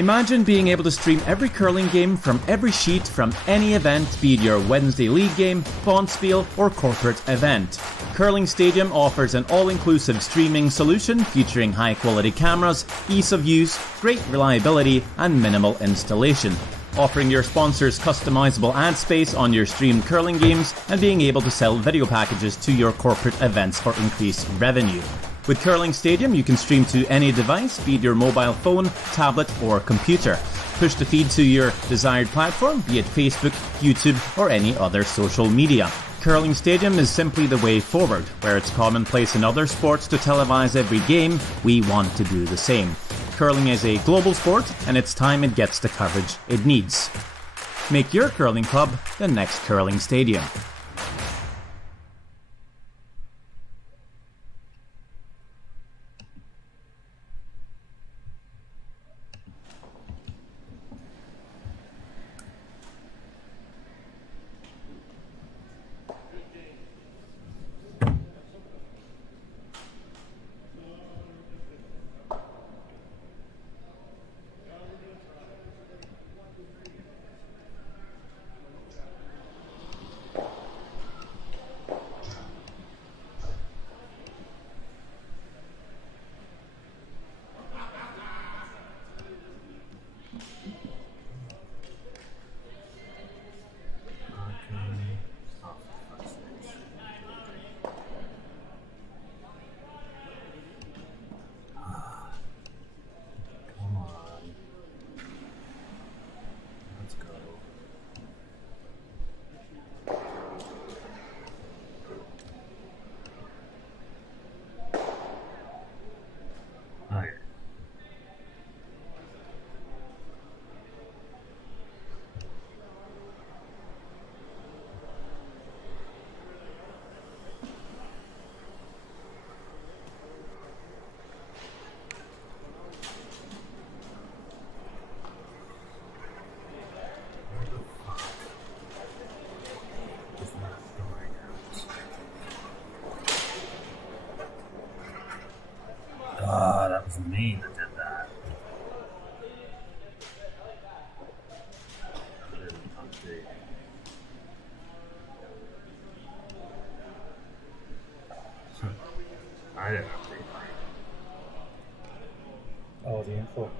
Imagine being able to stream every curling game from every sheet from any event, be it your Wednesday league game, bonspiel, or corporate event. Curling Stadium offers an all-inclusive streaming solution featuring high-quality cameras, ease of use, great reliability, and minimal installation. Offering your sponsors customizable ad space on your streamed curling games and being able to sell video packages to your corporate events for increased revenue. With Curling Stadium, you can stream to any device, be it your mobile phone, tablet, or computer. Push the feed to your desired platform, be it Facebook, YouTube, or any other social media. Curling Stadium is simply the way forward. Where it's commonplace in other sports to televise every game, we want to do the same. Curling is a global sport, and it's time it gets the coverage it needs. Make your curling club the next Curling Stadium. That was me that did that. I didn't update. I didn't update. Oh, the info.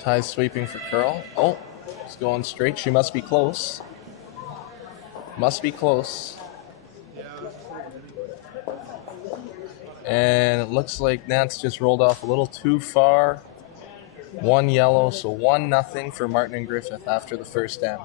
Ty's sweeping for curl. Oh, it's going straight. She must be close. Must be close. And it looks like Nance just rolled off a little too far. 1 yellow, so 1-0 for Martin and Griffith after the first end.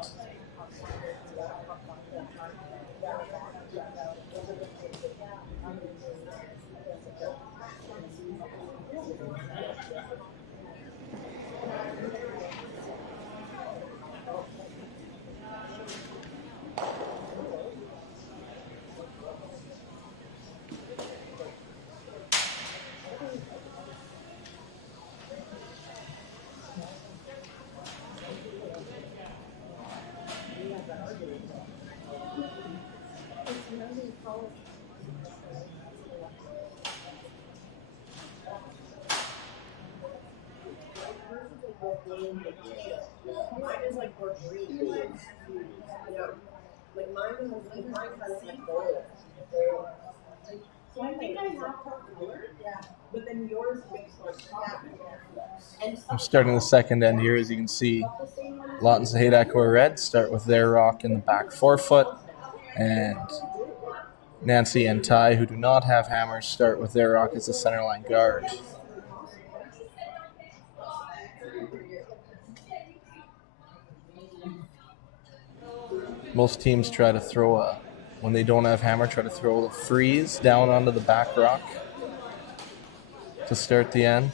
I'm starting the second end here. As you can see, Lott and Sahaidak, who are red, start with their rock in the back forefoot. And Nancy and Ty, who do not have hammers, start with their rock as the centerline guard. Most teams try to throw when they don't have hammer, try to throw the freeze down onto the back rock to start the end.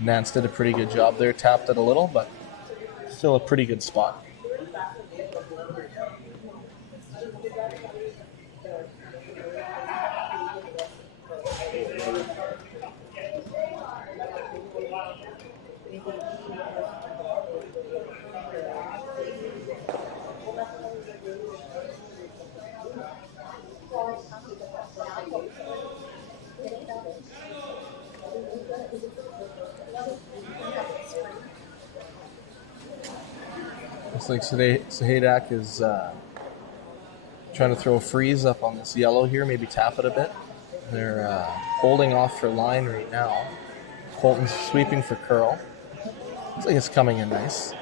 Nance did a pretty good job there, tapped it a little, but still a pretty good spot. Looks like Sahaidak is trying to throw a freeze up on this yellow here, maybe tap it a bit. They're holding off for line right now. Colton's sweeping for curl. Looks like it's coming in nice.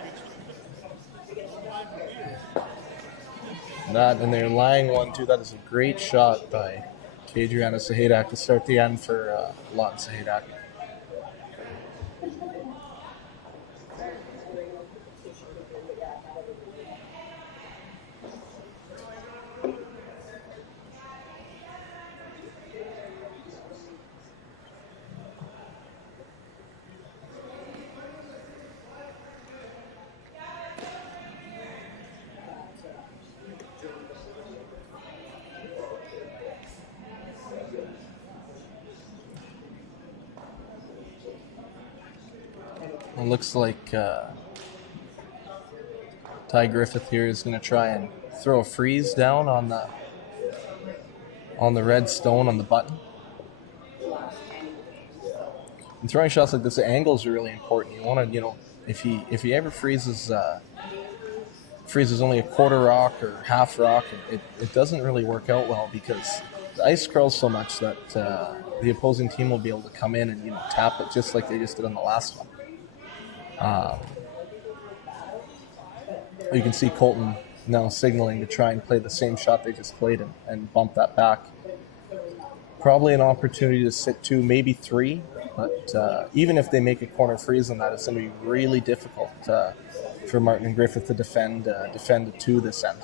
That, and they're lying 1-2. That is a great shot by Kadriana Sahaidak to start the end for Lott and Sahaidak. It looks like Ty Griffith here is going to try and throw a freeze down on the red stone on the button. And throwing shots like this, the angles are really important. You want to, if he ever freezes only a quarter rock or half rock, it doesn't really work out well because the ice curls so much that the opposing team will be able to come in and tap it just like they just did on the last one. You can see Colton now signaling to try and play the same shot they just played and bump that back. Probably an opportunity to sit 2, maybe 3, but even if they make a corner freeze on that, it's going to be really difficult for Martin and Griffith to defend a 2 this end.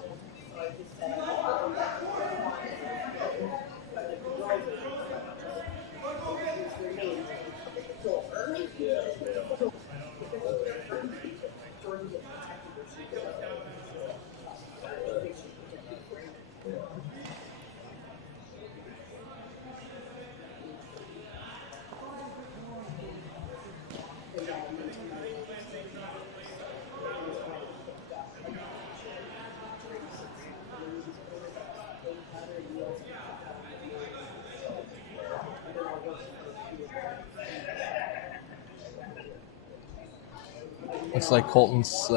Looks like Colton's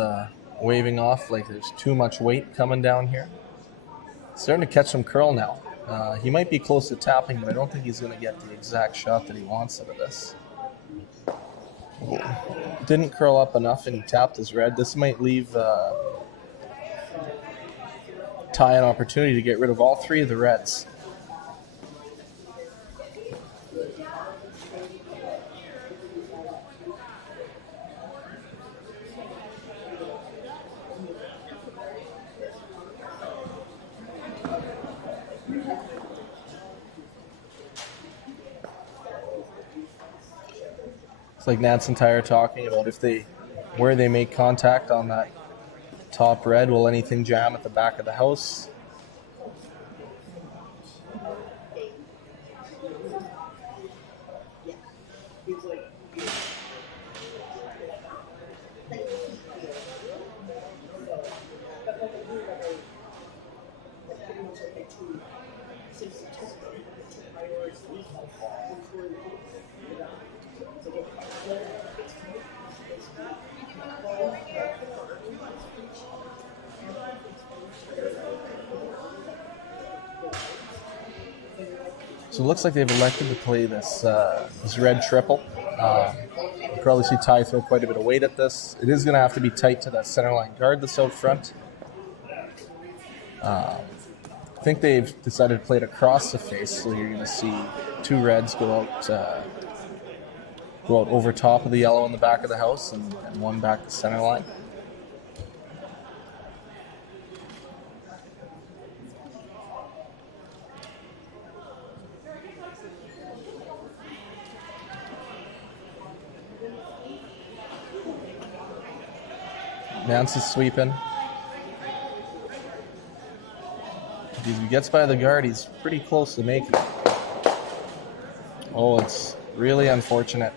waving off like there's too much weight coming down here. Starting to catch some curl now. He might be close to tapping, but I don't think he's going to get the exact shot that he wants out of this. Didn't curl up enough and he tapped his red. This might leave Ty an opportunity to get rid of all three of the reds. It's like Nance and Ty are talking about where they make contact on that top red, will anything jam at the back of the house? So it looks like they've elected to play this red triple. You'll probably see Ty throw quite a bit of weight at this. It is going to have to be tight to that center line guard that's out front. I think they've decided to play it across the face, so you're going to see two reds go out over top of the yellow in the back of the house and one back to center line. Nance is sweeping. If he gets by the guard, he's pretty close to making it. Oh, it's really unfortunate.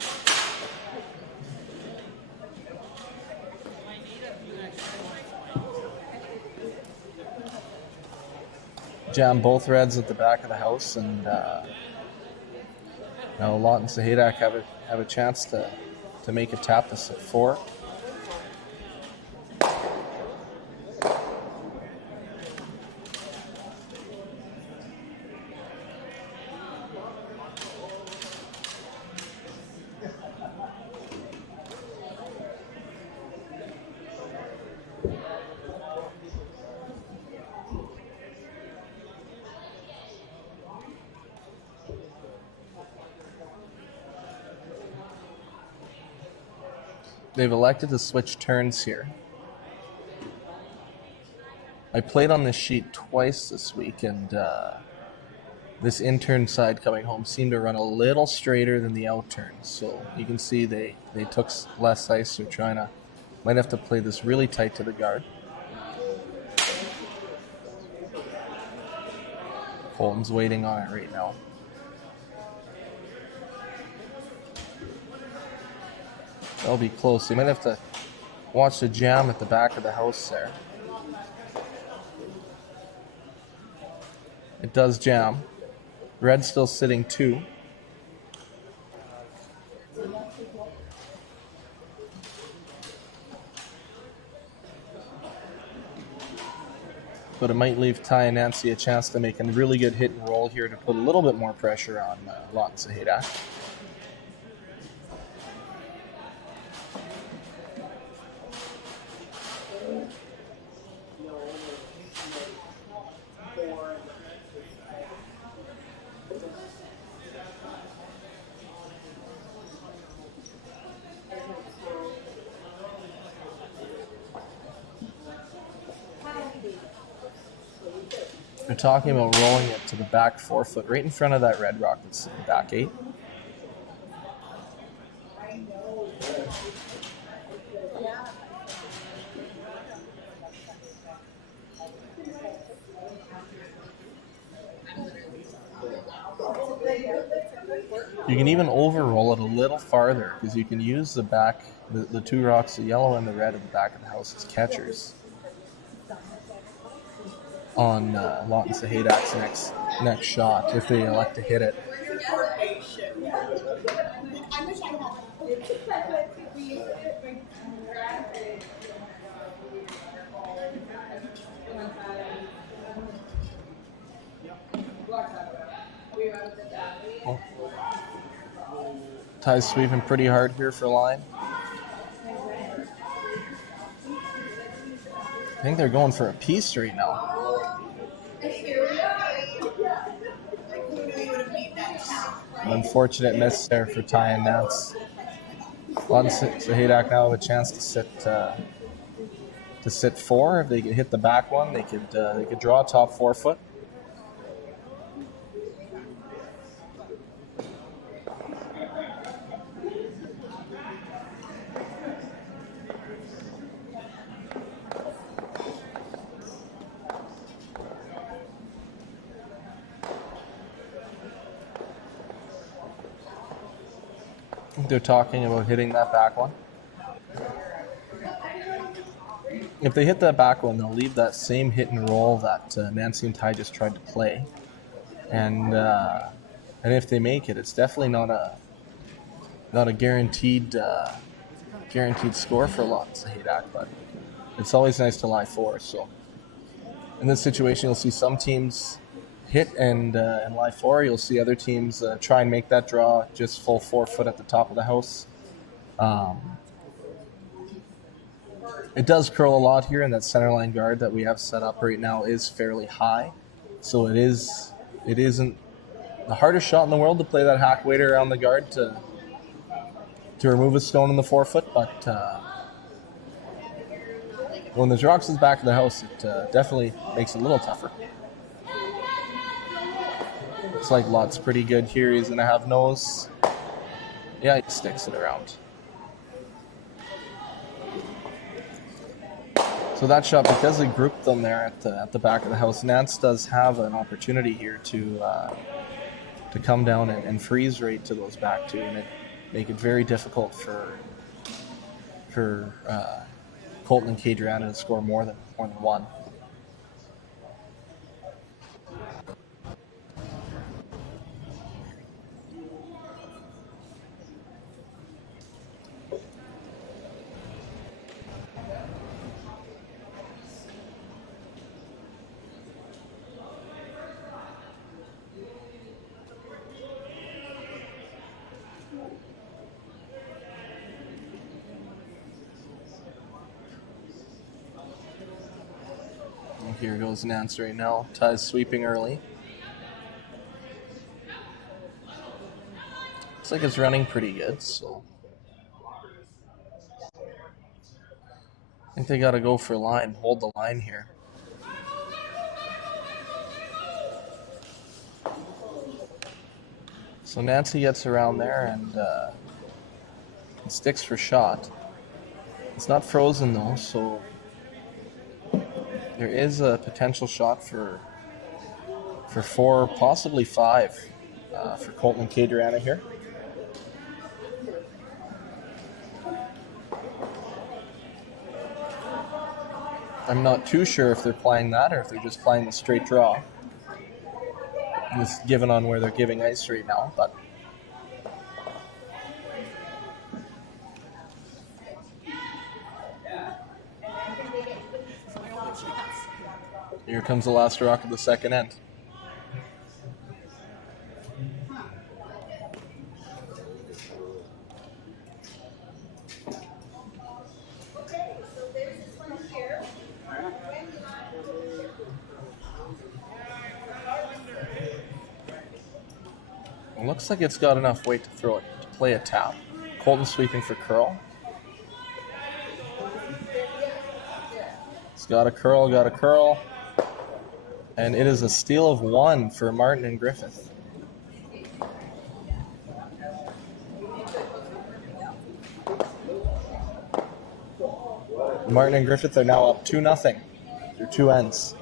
Jam both reds at the back of the house, and now Lott and Sahaidak have a chance to make a tap this at 4. They've elected to switch turns here. I played on this sheet twice this week, and this in-turn side coming home seemed to run a little straighter than the out-turn. So you can see they took less ice. They're might have to play this really tight to the guard. Colton's waiting on it right now. That'll be close. They might have to watch the jam at the back of the house there. It does jam. Red's still sitting 2. But it might leave Ty and Nancy a chance to make a really good hit and roll here to put a little bit more pressure on Lott and Sahaidak. They're talking about rolling it to the back 4 foot, right in front of that red rock that's in back 8. You can even over-roll it a little farther because you can use the back, the 2 rocks, the yellow and the red at the back of the house as catchers on Lott and Sahaidak's next shot if they elect to hit it. Ty's sweeping pretty hard here for line. I think they're going for a piece right now. An unfortunate miss there for Ty and Nance. Lott and Sahaidak now have a chance to sit 4. If they could hit the back one, they could draw a top 4 foot. They're talking about hitting that back one. If they hit that back one, they'll leave that same hit and roll that Nancy and Ty just tried to play, and if they make it, it's definitely not a guaranteed score for Lott and Sahaidak, but it's always nice to lie 4. So in this situation, you'll see some teams hit and lie 4. You'll see other teams try and make that draw just full 4 foot at the top of the house. It does curl a lot here, and that center line guard that we have set up right now is fairly high. So it isn't the hardest shot in the world to play that hack weight around the guard to remove a stone in the 4 foot, but when the rocks is back of the house, it definitely makes it a little tougher. Looks like Lott's pretty good here. He's going to have nose. Yeah, he sticks it around. So that shot, because they grouped them there at the back of the house, Nance does have an opportunity here to come down and freeze rate to those back 2 and make it very difficult for Colton and Kadriana to score more than 1. Here goes Nance right now. Ty's sweeping early. Looks like it's running pretty good, so I think they got to go for line, hold the line here. So Nancy gets around there and sticks for shot. It's not frozen though, so there is a potential shot for 4, possibly 5 for Colton and Kadriana here. I'm not too sure if they're playing that or if they're just playing the straight draw. It's given on where they're giving ice right now, but here comes the last rock of the second end. It looks like it's got enough weight to throw it, to play a tap. Colton sweeping for curl. It's got a curl. And it is a steal of 1 for Martin and Griffith. Martin and Griffith are now up 2-0. They're 2 ends.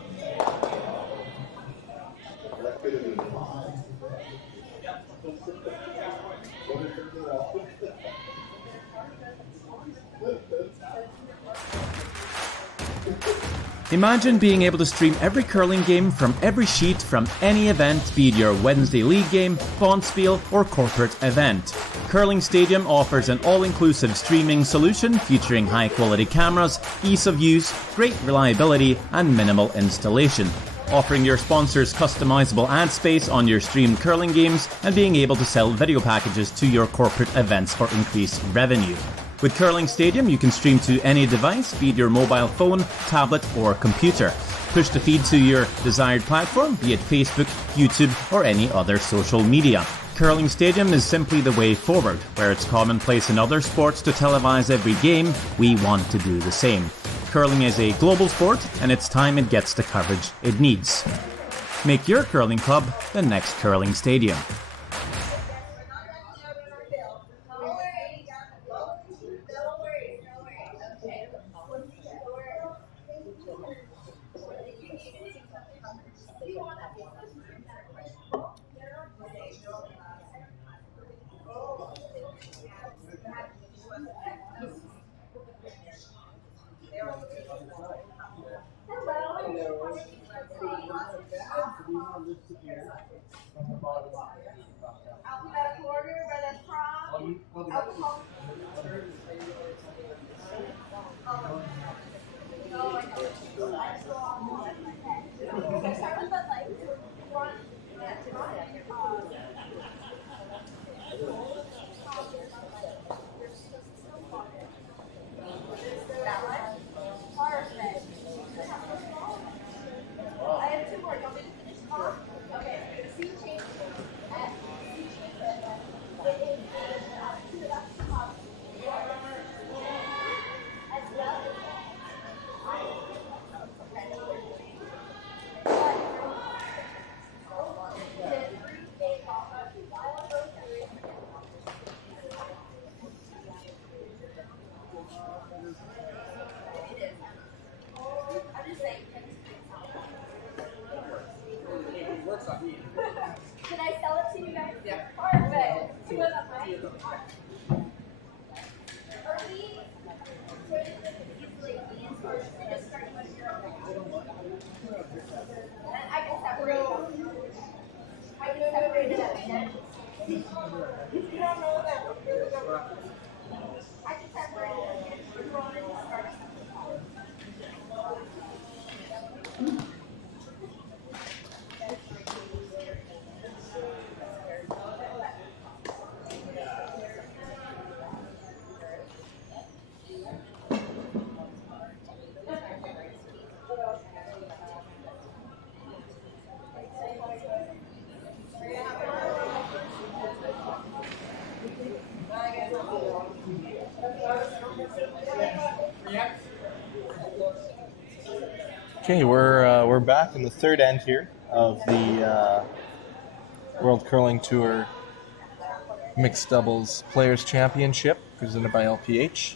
Imagine being able to stream every curling game from every sheet from any event, be it your Wednesday league game, bonspiel, or corporate event. Curling Stadium offers an all-inclusive streaming solution featuring high-quality cameras, ease of use, great reliability, and minimal installation. offering your sponsors customizable ad space on your streamed curling games and being able to sell video packages to your corporate events for increased revenue. With Curling Stadium, you can stream to any device, be it your mobile phone, tablet, or computer. Push the feed to your desired platform, be it Facebook, YouTube, or any other social media. Curling Stadium is simply the way forward. Where it's commonplace in other sports to televise every game, we want to do the same. Curling is a global sport, and it's time it gets the coverage it needs. Make your curling club the next Curling Stadium. Can I sell it to you guys? Yeah. Perfect. Two of them, right? Are we easily these, or should we just start with your own? And I can separate them. I can separate it at the end. You don't know that. I can separate it at the end. We're going to start. Okay, we're back in the third end here of the World Curling Tour Mixed Doubles Players Championship presented by LPH.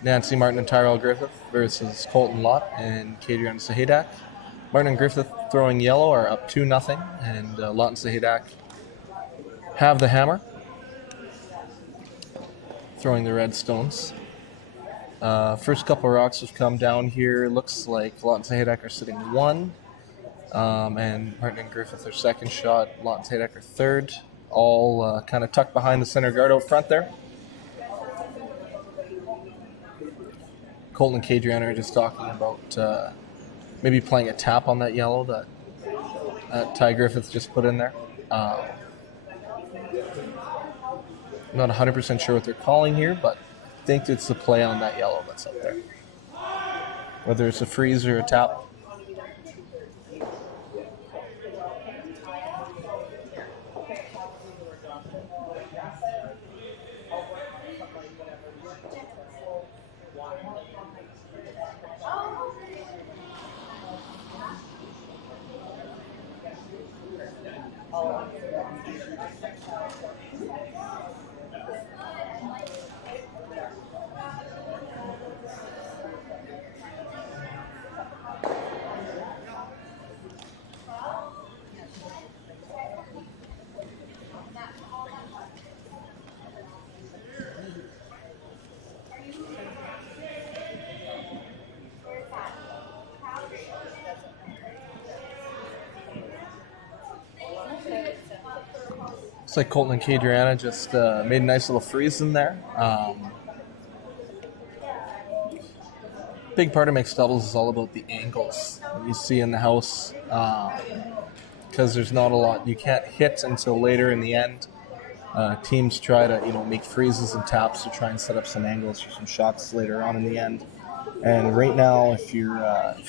Nancy Martin and Tyrel Griffith versus Colton Lott and Kadriana Sahaidak. Martin and Griffith throwing yellow are up 2-0, and Lott and Sahaidak have the hammer, throwing the red stones. First couple rocks have come down here. Looks like Lott and Sahaidak are sitting 1, and Martin and Griffith are second shot. Lott and Sahaidak are third, all kind of tucked behind the center guard out front there. Colton and Kadriana are just talking about maybe playing a tap on that yellow that Ty Griffith just put in there. I'm not 100% sure what they're calling here, but I think it's the play on that yellow that's up there. Whether it's a freeze or a tap. Looks like Colton and Kadriana just made a nice little freeze in there. big part of mixed doubles is all about the angles that you see in the house, because there's not a lot. You can't hit until later in the end. Teams try to make freezes and taps to try and set up some angles for some shots later on in the end. And right now, if you're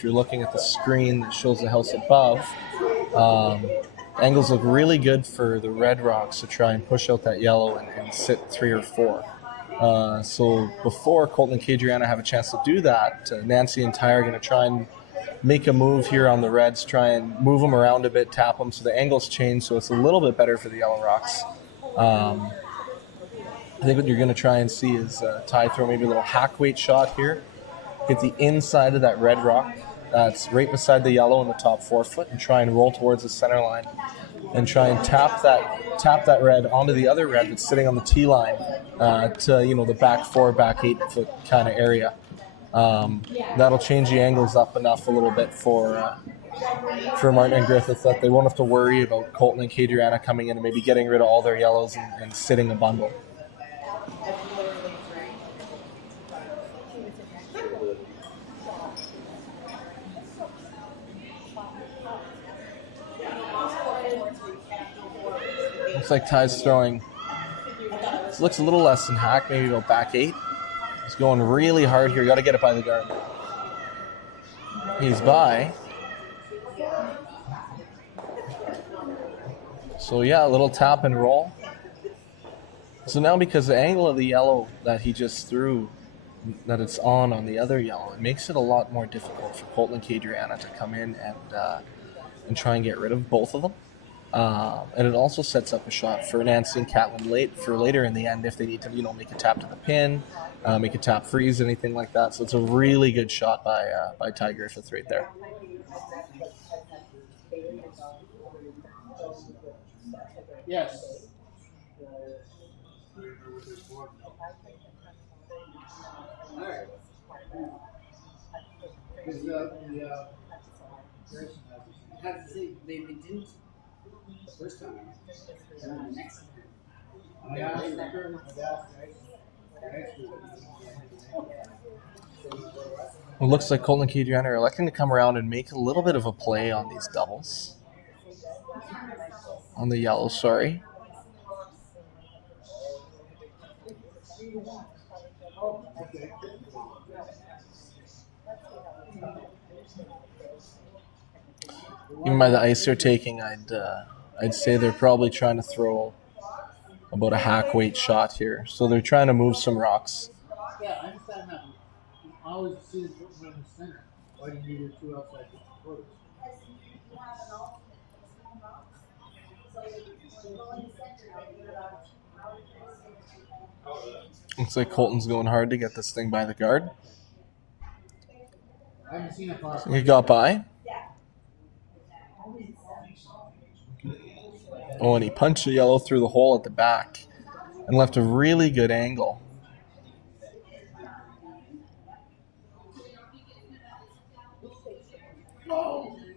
looking at the screen that shows the house above, angles look really good for the red rocks to try and push out that yellow and sit 3 or 4. So before Colton and Kadriana have a chance to do that, Nancy and Ty are going to try and make a move here on the reds, try and move them around a bit, tap them so the angles change so it's a little bit better for the yellow rocks. I think what you're going to try and see is Ty throw maybe a little hack weight shot here, hit the inside of that red rock that's right beside the yellow in the top 4 foot, and try and roll towards the center line and try and tap that red onto the other red that's sitting on the tee line to the back 4, back 8 foot kind of area. That'll change the angles up enough a little bit for Martin and Griffith that they won't have to worry about Colton and Kadriana coming in and maybe getting rid of all their yellows and sitting a bundle. Looks like Ty's throwing. This looks a little less than hack. Maybe go back 8. He's going really hard here. Got to get it by the guard. He's by. So yeah, a little tap and roll. So now because the angle of the yellow that he just threw, that it's on the other yellow, it makes it a lot more difficult for Colton and Kadriana to come in and try and get rid of both of them. And it also sets up a shot for Nancy and Catlin for later in the end if they need to, make a tap to the pin, make a tap freeze, anything like that. So it's a really good shot by Ty Griffith right there. Yes. All right. Because had to say they didn't the first time. Next time. Yeah. It looks like Colton and Kadriana are electing to come around and make a little bit of a play on these doubles. On the yellow, sorry. Even by the ice they're taking, I'd say they're probably trying to throw about a hack weight shot here. So they're trying to move some rocks. Yeah, I understand that. You always see it in the center. Why do you need your 2 outside quarters? Looks like Colton's going hard to get this thing by the guard. I haven't seen it pop. He got by. Oh, and he punched the yellow through the hole at the back and left a really good angle.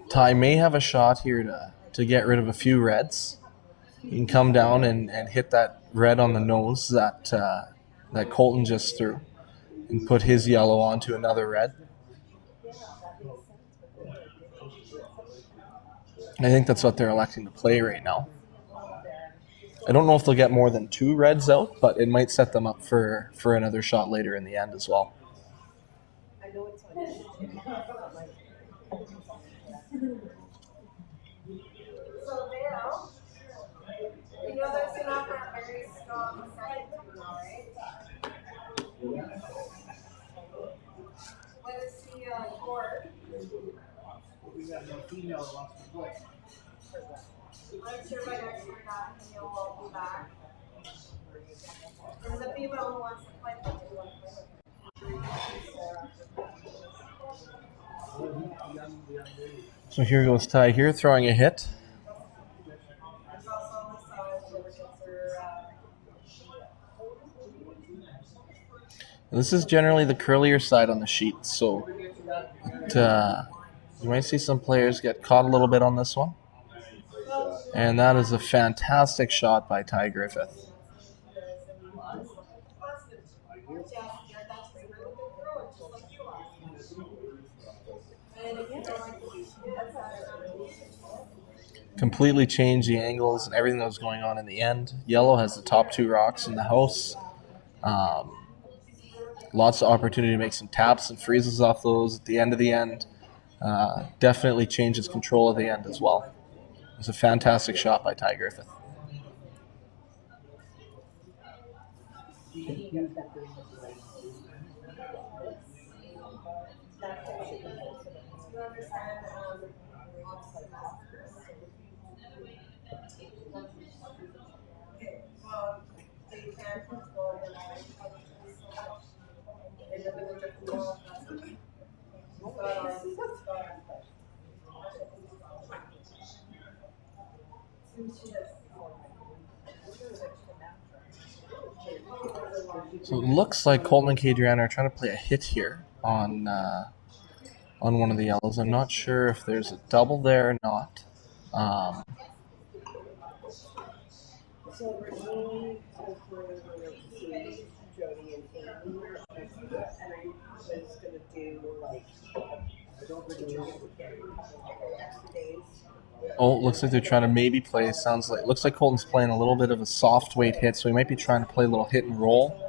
Ty may have a shot here to get rid of a few reds. He can come down and hit that red on the nose that Colton just threw and put his yellow onto another red. I think that's what they're electing to play right now. I don't know if they'll get more than 2 reds out, but it might set them up for another shot later in the end as well. So now, there's enough for a very strong second team, right? Let us see board. We got no female that wants to play. I'm sure by next year that female will be back. There's a female who wants to play. So here goes Ty here throwing a hit. There's also This is generally the curlier side on the sheet, so you might see some players get caught a little bit on this one. And that is a fantastic shot by Ty Griffith. completely changed the angles and everything that was going on in the end. Yellow has the top 2 rocks in the house. Lots of opportunity to make some taps and freezes off those at the end of the end. Definitely changes control of the end as well. It was a fantastic shot by Ty Griffith. So it looks like Colton and Kadriana are trying to play a hit here on one of the yellows. I'm not sure if there's a double there or not. Oh, looks like they're trying to maybe play. Looks like Colton's playing a little bit of a soft weight hit, so he might be trying to play a little hit and roll.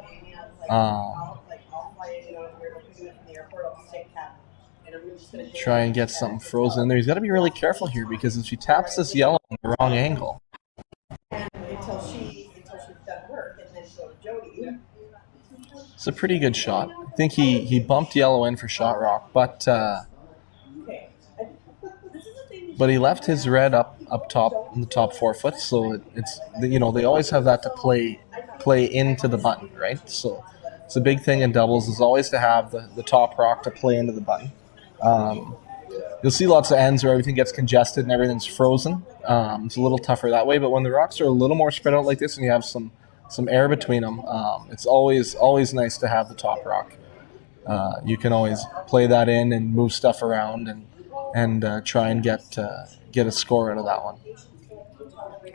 Try and get something frozen in there. He's got to be really careful here because if he taps this yellow in the wrong angle. It's a pretty good shot. I think he bumped yellow in for shot rock, but he left his red up top in the top 4 foot, so it's they always have that to play into the button, right? So it's a big thing in doubles is always to have the top rock to play into the button. You'll see lots of ends where everything gets congested and everything's frozen. It's a little tougher that way, but when the rocks are a little more spread out like this and you have some air between them, it's always nice to have the top rock. You can always play that in and move stuff around and try and get a score out of that one.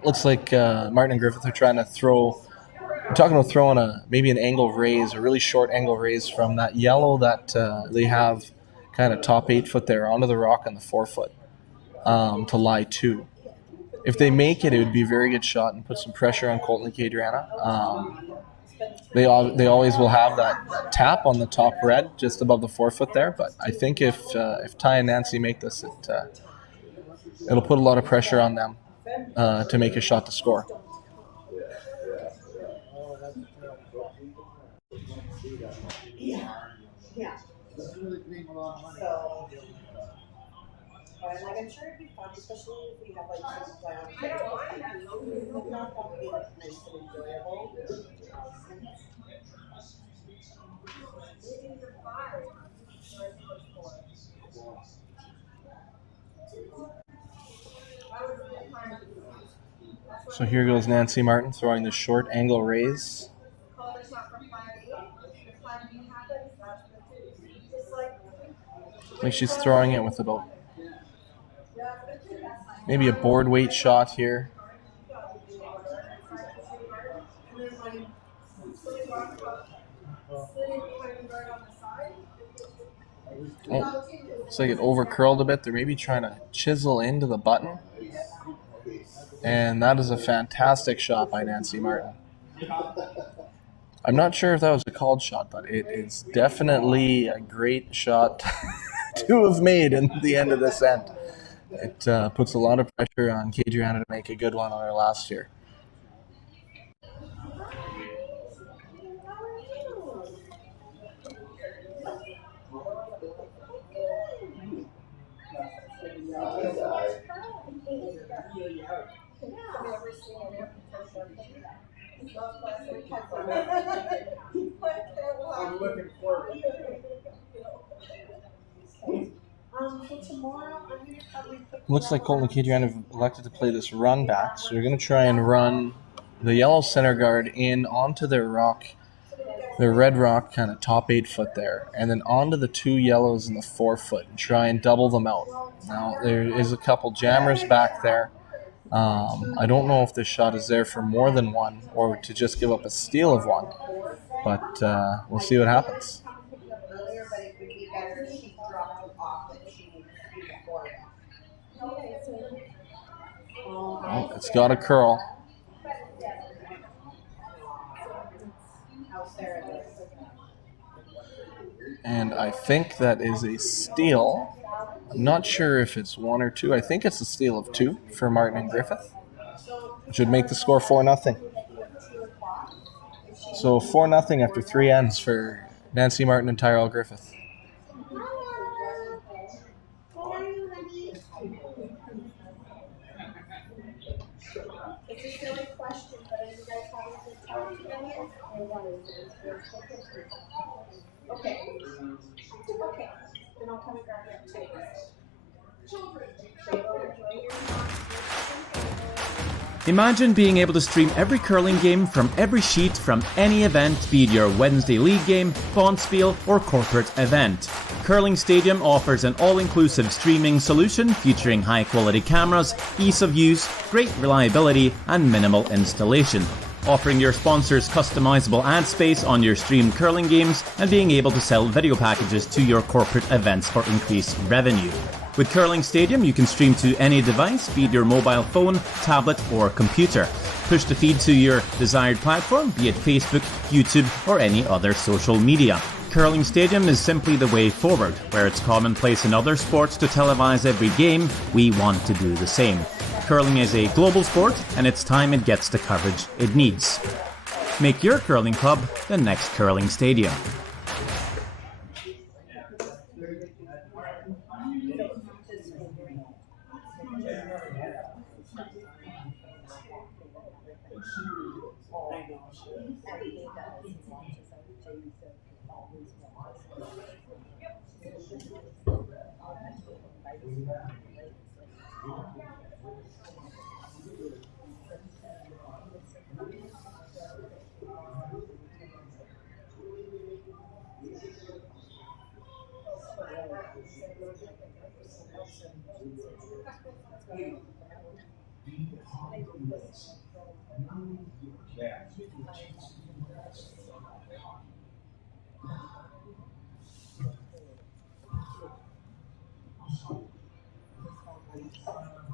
Looks like Martin and Griffith are trying to talking about throwing maybe an angle raise, a really short angle raise from that yellow that they have kind of top 8 foot there onto the rock on the 4 foot to lie 2. If they make it, it would be a very good shot and put some pressure on Colton and Kadriana. They always will have that tap on the top red just above the 4 foot there, but I think if Ty and Nancy make this, it'll put a lot of pressure on them to make a shot to score. I'm sure it'd be fun, especially if we have some playoff. Nice and enjoyable. So here goes Nancy Martin throwing the short angle raise. I think she's throwing it with about maybe a board weight shot here. Oh, looks like it over curled a bit. They're maybe trying to chisel into the button. And that is a fantastic shot by Nancy Martin. I'm not sure if that was a called shot, but it is definitely a great shot to have made in the end of this end. It puts a lot of pressure on Kadriana to make a good one on her last year. I'm looking forward. Looks like Colton and Kadriana have elected to play this run back, so they're going to try and run the yellow center guard in onto their red rock, kind of top 8 foot there, and then onto the 2 yellows in the 4 foot and try and double them out. Now, there is a couple jammers back there. I don't know if this shot is there for more than one or to just give up a steal of one, but we'll see what happens. Oh, it's got a curl. And I think that is a steal. I'm not sure if it's 1 or 2. I think it's a steal of 2 for Martin and Griffith, which would make the score 4-0. So 4-0 after 3 ends for Nancy Martin and Tyrel Griffith. It's a silly question, but are you guys having to tell me anything? Okay. Okay. Then I'll come and grab your tape. Children, enjoy your Imagine being able to stream every curling game from every sheet from any event, be it your Wednesday league game, bonspiel, or corporate event. Curling Stadium offers an all-inclusive streaming solution featuring high-quality cameras, ease of use, great reliability, and minimal installation. Offering your sponsors customizable ad space on your streamed curling games and being able to sell video packages to your corporate events for increased revenue. With Curling Stadium, you can stream to any device, be it your mobile phone, tablet, or computer. Push the feed to your desired platform, be it Facebook, YouTube, or any other social media. Curling Stadium is simply the way forward. Where it's commonplace in other sports to televise every game, we want to do the same. Curling is a global sport, and it's time it gets the coverage it needs. Make your curling club the next Curling Stadium.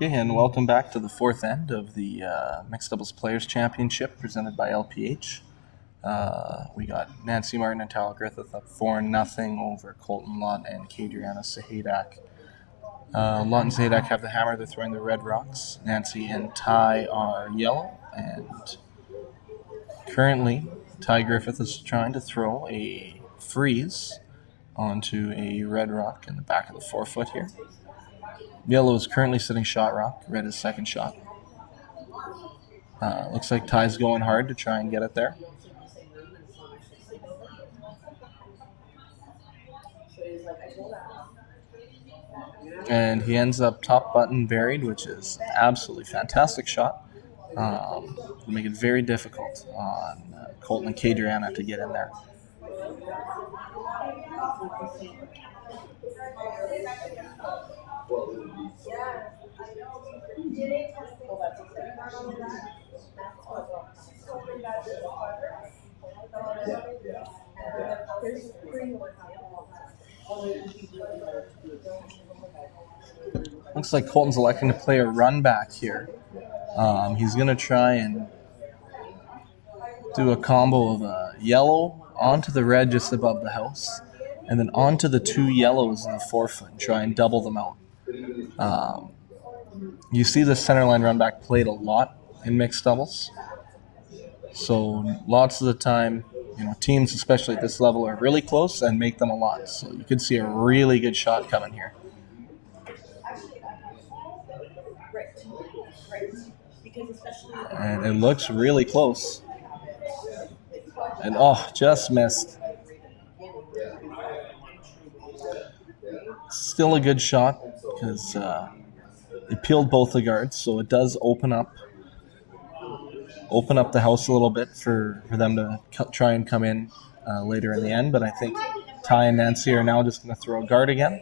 Okay, and welcome back to the 4th end of the Mixed Doubles Players Championship presented by LPH. We got Nancy Martin and Tyrel Griffith up 4-0 over Colton, Lott, and Kadriana Sahaidak. Lott and Sahaidak have the hammer. They're throwing the red rocks. Nancy and Ty are yellow. And currently, Ty Griffith is trying to throw a freeze onto a red rock in the back of the forefoot here. Yellow is currently sitting shot rock. Red is second shot. Looks like Ty's going hard to try and get it there. And he ends up top button buried, which is an absolutely fantastic shot. It'll make it very difficult on Colton and Kadriana to get in there. Looks like Colton's electing to play a run back here. He's going to try and do a combo of a yellow onto the red just above the house, and then onto the 2 yellows in the forefoot and try and double them out. You see the centerline run back played a lot in mixed doubles. So lots of the time, teams, especially at this level, are really close and make them a lot. So you could see a really good shot coming here. And it looks really close. And just missed. Still a good shot because it peeled both the guards, so it does open up the house a little bit for them to try and come in later in the end. But I think Ty and Nancy are now just going to throw a guard again.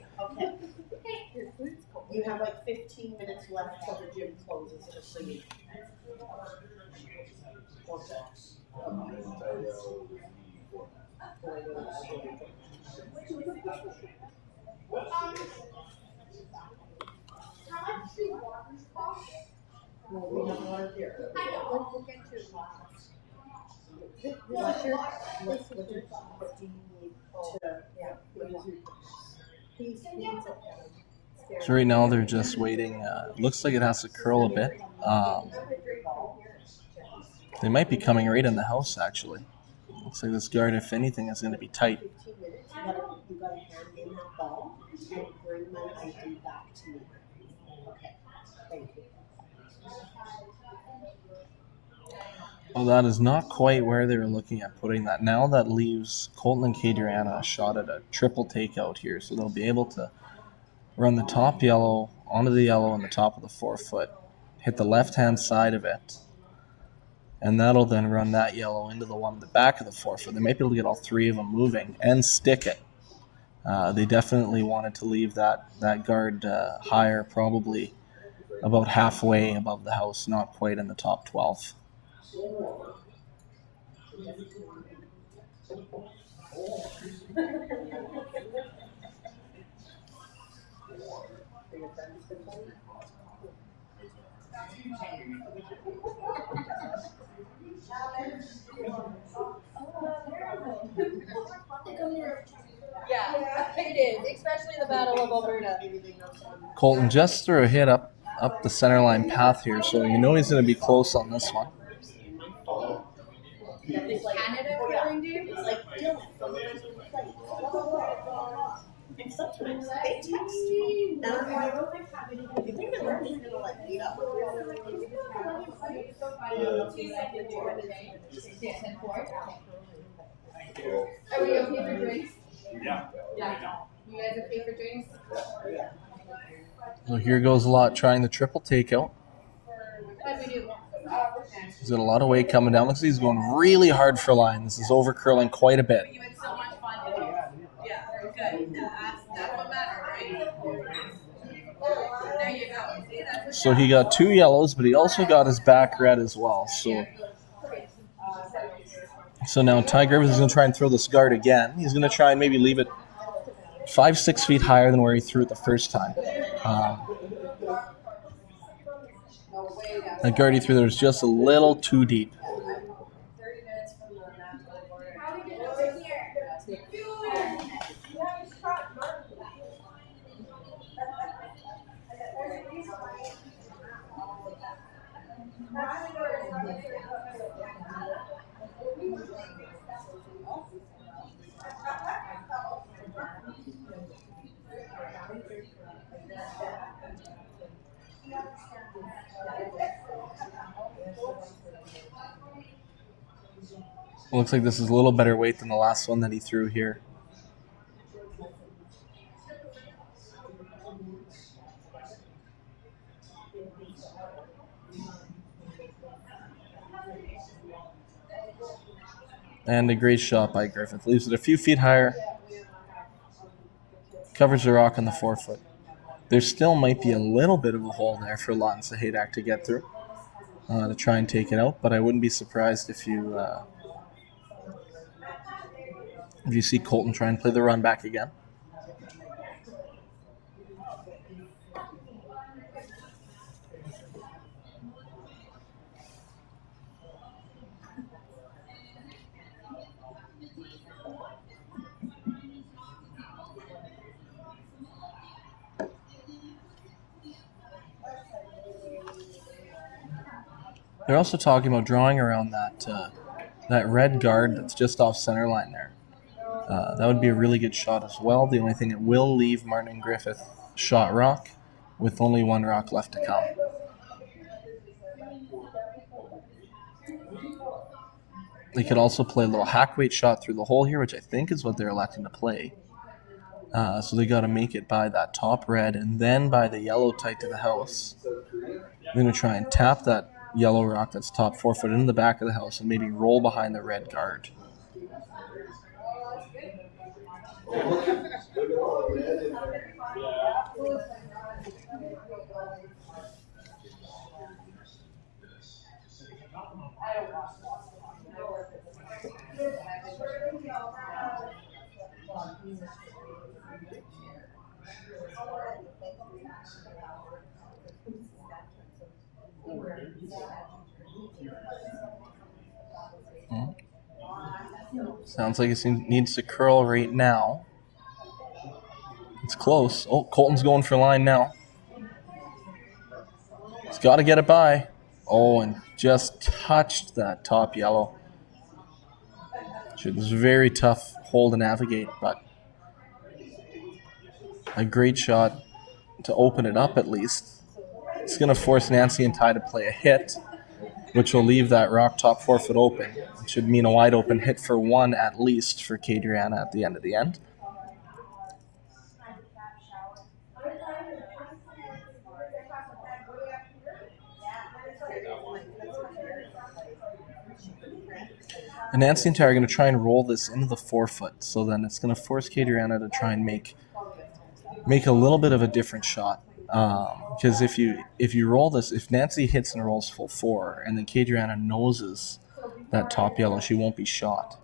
You have like 15 minutes left till the gym closes, just so you Look at your class. What's your class? Do you need to, yeah, So right now they're just waiting. Looks like it has to curl a bit. They might be coming right in the house, actually. Looks like this guard, if anything, is going to be tight. 15 minutes, you gotta hand in that ball and bring my ID back to me. Okay, thank you. Well, that is not quite where they were looking at putting that. Now that leaves Colton and Kadriana a shot at a triple takeout here, so they'll be able to run the top yellow onto the yellow on the top of the 4-foot, hit the left-hand side of it, and that'll then run that yellow into the one in the back of the 4-foot. They might be able to get all three of them moving and stick it. They definitely wanted to leave that guard higher, probably about halfway above the house, not quite in the top 12. Yeah, it is, especially the Battle of Alberta. Colton just threw a hit up the center line path here, so you know he's going to be close on this one. Canada curling dude? It's like, Dylan, and sometimes they text me, and I'm like, you think the Lord is gonna let me up? Are we okay for drinks? Yeah. You guys okay for drinks? So here goes Lott trying the triple takeout. What do we do? He's got a lot of weight coming down. Looks like he's going really hard for line. This is over curling quite a bit. You had so much fun to do. Yeah, good. That's what matters, right? There you go. See, that's So he got two yellows, but he also got his back red as well. So now Ty Griffith is going to try and throw this guard again. He's going to try and maybe leave it 5-6 feet higher than where he threw it the first time. That guard he threw there was just a little too deep. 30 minutes from the national border. How do we get over here? Looks like this is a little better weight than the last one that he threw here. And a great shot by Griffith. Leaves it a few feet higher. Covers the rock on the 4-foot. There still might be a little bit of a hole there for Lott and Sahaidak to get through to try and take it out, but I wouldn't be surprised if you see Colton try and play the run back again. They're also talking about drawing around that red guard that's just off center line there. That would be a really good shot as well. The only thing it will leave Martin and Griffith shot rock with only one rock left to come. They could also play a little hack weight shot through the hole here, which I think is what they're electing to play. So they got to make it by that top red and then by the yellow tight to the house. They're going to try and tap that yellow rock that's top 4-foot into the back of the house and maybe roll behind the red guard. Sounds like it needs to curl right now. It's close. Oh, Colton's going for line now. He's got to get it by. Oh, and just touched that top yellow. It was very tough hole to navigate, but a great shot to open it up at least. It's going to force Nancy and Ty to play a hit, which will leave that rock top forfeit open. It should mean a wide open hit for one at least for Kadriana at the end of the end. And Nancy and Ty are going to try and roll this into the 4-foot, so then it's going to force Kadriana to try and make a little bit of a different shot. Because if you roll this, if Nancy hits and rolls full 4, and then Kadriana noses that top yellow, she won't be shot.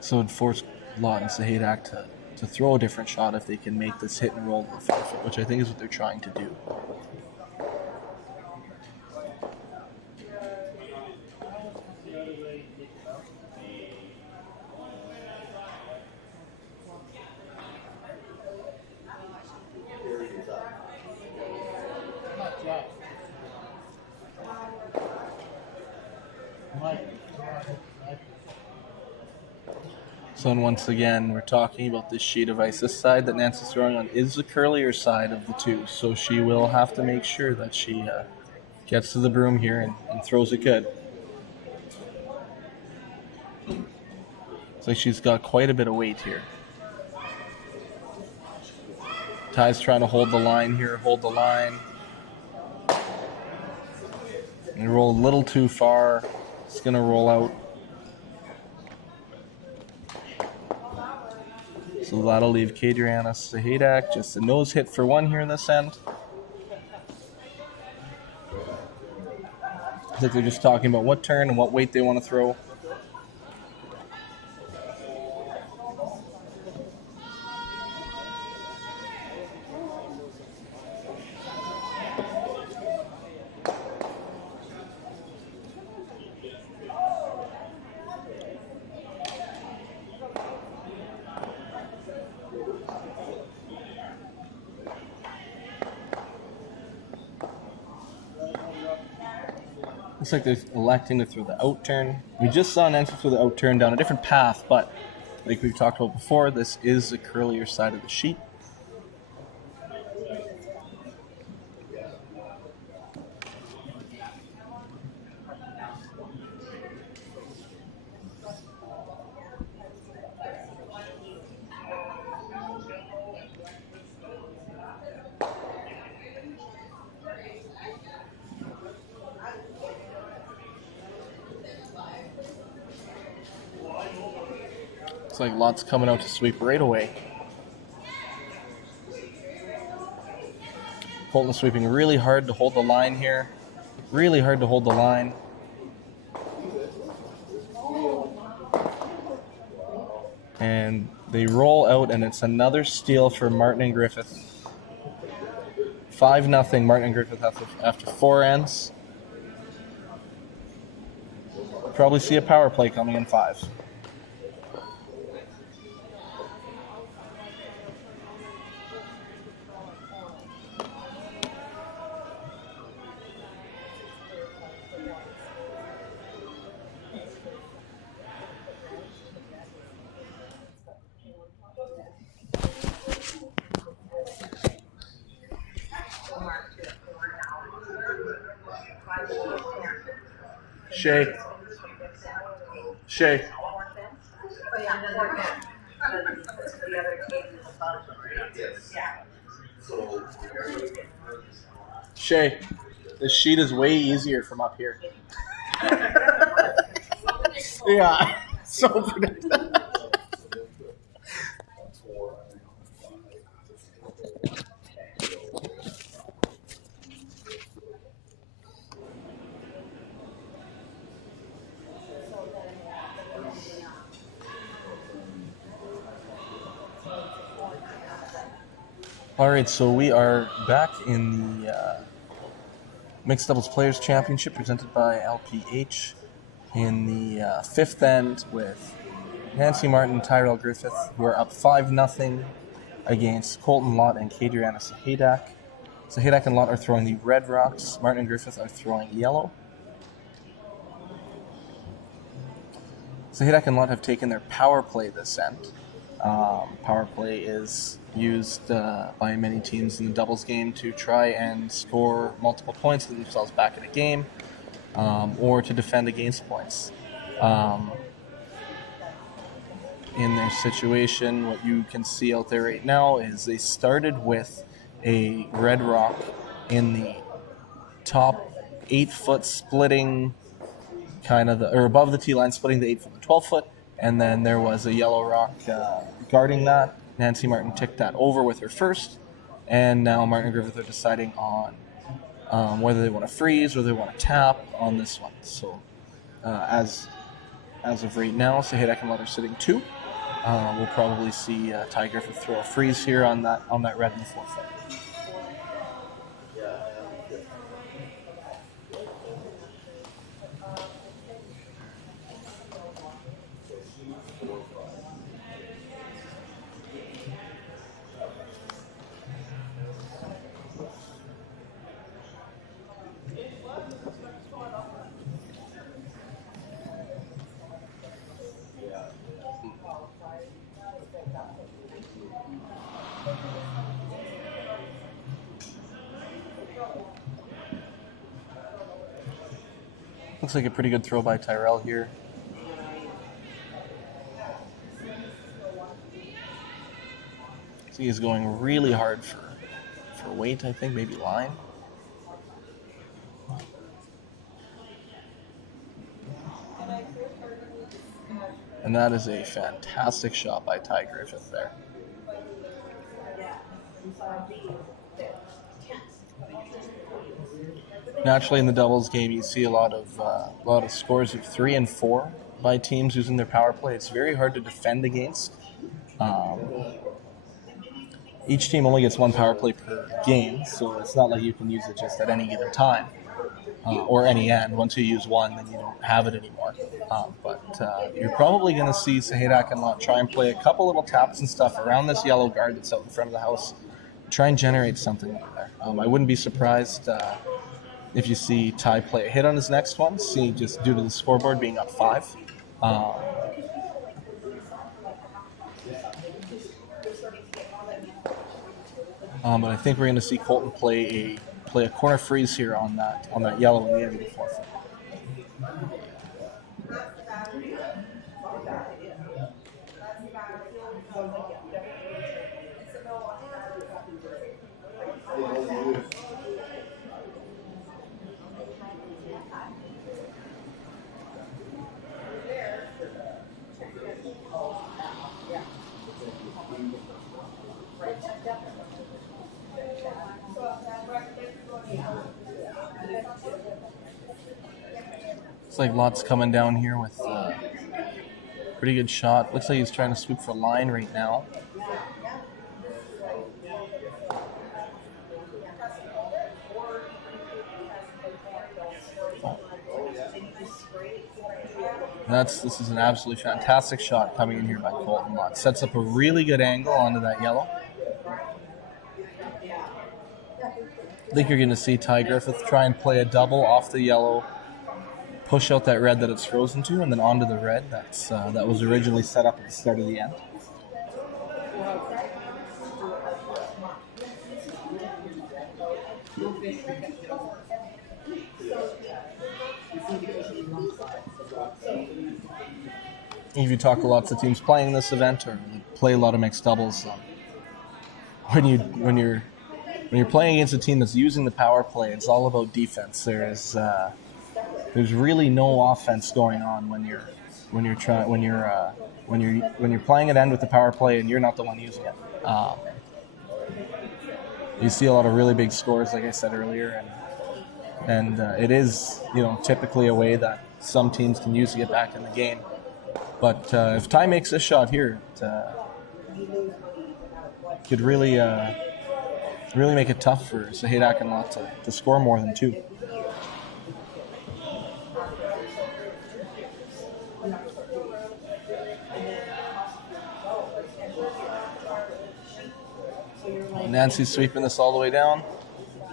So it'd force Lott and Sahaidak to throw a different shot if they can make this hit and roll to the 4-foot, which I think is what they're trying to do. So and once again, we're talking about this sheet of ice. This side that Nancy's throwing on is the curlier side of the two, so she will have to make sure that she gets to the broom here and throws it good. It's like she's got quite a bit of weight here. Ty's trying to hold the line here, hold the line. And roll a little too far. It's going to roll out. So that'll leave Kadriana Sahaidak just a nose hit for one here in this end. I think they're just talking about what turn and what weight they want to throw. Looks like they're electing to throw the out turn. We just saw Nancy throw the out turn down a different path, but like we've talked about before, this is the curlier side of the sheet. Looks like Lott's coming out to sweep right away. Colton sweeping really hard to hold the line here. Really hard to hold the line. And they roll out, and it's another steal for Martin and Griffith. 5-0 Martin and Griffith after 4 ends. Probably see a power play coming in 5. Shay. Shay, this sheet is way easier from up here. Yeah, so predictable. All right, so we are back in the Mixed Doubles Players Championship presented by LPH in the fifth end with Nancy Martin and Tyrel Griffith, who are up 5-0 against Colton, Lott, and Kadriana Sahaidak. Sahaidak and Lott are throwing the red rocks. Martin and Griffith are throwing yellow. Sahaidak and Lott have taken their power play this end. Power play is used by many teams in the doubles game to try and score multiple points to themselves back in a game, or to defend against points. In their situation, what you can see out there right now is they started with a red rock in the top 8-foot splitting or above the tee line, splitting the 8-foot and 12-foot, and then there was a yellow rock guarding that. Nancy Martin ticked that over with her first, and now Martin and Griffith are deciding on whether they want to freeze or they want to tap on this one. So as of right now, Sahaidak and Lott are sitting 2. We'll probably see Ty Griffith throw a freeze here on that red in the 4-foot. Looks like a pretty good throw by Tyrel here. So he's going really hard for weight, I think, maybe line. And that is a fantastic shot by Ty Griffith there. Naturally, in the doubles game, you see a lot of scores of 3 and 4 by teams using their power play. It's very hard to defend against. Each team only gets 1 power play per game, so it's not like you can use it just at any given time or any end. Once you use one, then you don't have it anymore. But you're probably going to see Sahaidak and Lott try and play a couple little taps and stuff around this yellow guard that's out in front of the house. Try and generate something over there. I wouldn't be surprised if you see Ty play a hit on his next one, just due to the scoreboard being up 5. But I think we're going to see Colton play a corner freeze here on that yellow in the end of the 4th. Looks like Lott's coming down here with a pretty good shot. Looks like he's trying to swoop for line right now. This is an absolutely fantastic shot coming in here by Colton. Lott sets up a really good angle onto that yellow. I think you're going to see Ty Griffith try and play a double off the yellow, push out that red that it's frozen to, and then onto the red that was originally set up at the start of the end. If you talk to lots of teams playing this event or play a lot of mixed doubles, when you're playing against a team that's using the power play, it's all about defense. There's really no offense going on when you're playing at end with the power play and you're not the one using it. You see a lot of really big scores, like I said earlier, and it is typically a way that some teams can use to get back in the game. But if Ty makes this shot here, it could really make it tough for Sahaidak and Lott to score more than 2. Nancy's sweeping this all the way down.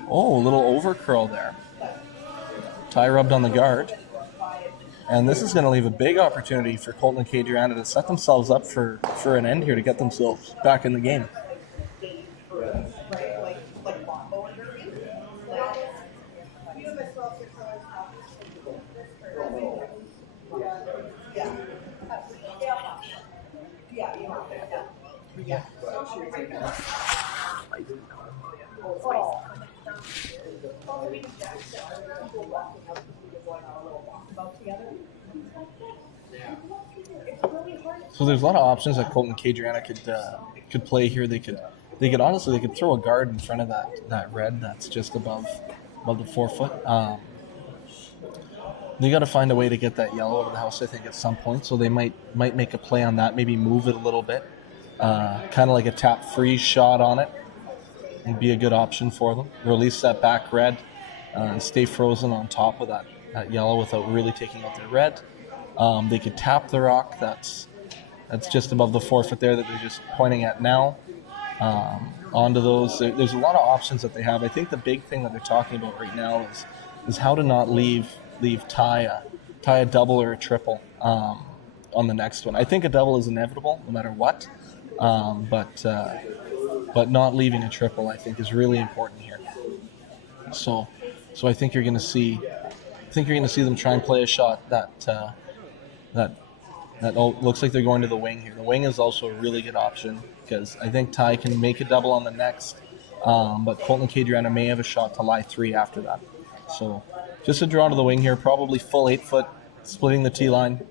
Oh, a little over curl there. Ty rubbed on the guard. And this is going to leave a big opportunity for Colton and Kadriana to set themselves up for an end here to get themselves back in the game. So there's a lot of options that Colton and Kadriana could play here. They could honestly throw a guard in front of that red that's just above the 4 foot. They got to find a way to get that yellow out of the house, I think, at some point. So they might make a play on that, maybe move it a little bit, kind of like a tap freeze shot on it. Would be a good option for them. Release that back red and stay frozen on top of that yellow without really taking out their red. They could tap the rock that's just above the 4 foot there that they're just pointing at now. Onto those. There's a lot of options that they have. I think the big thing that they're talking about right now is how to not leave Ty a double or a triple on the next one. I think a double is inevitable no matter what, but not leaving a triple I think is really important here. So I think you're going to see them try and play a shot that looks like they're going to the wing here. The wing is also a really good option because I think Ty can make a double on the next, but Colton and Kadriana may have a shot to lie 3 after that. So just a draw to the wing here, probably full 8 foot, splitting the tee line.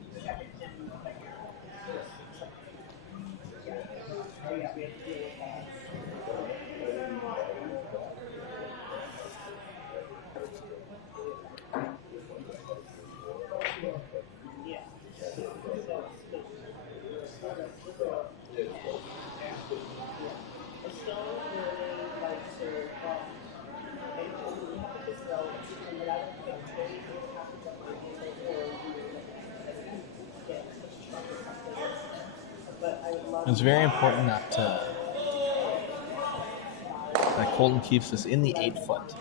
It's very important that Colton keeps this in the 8 foot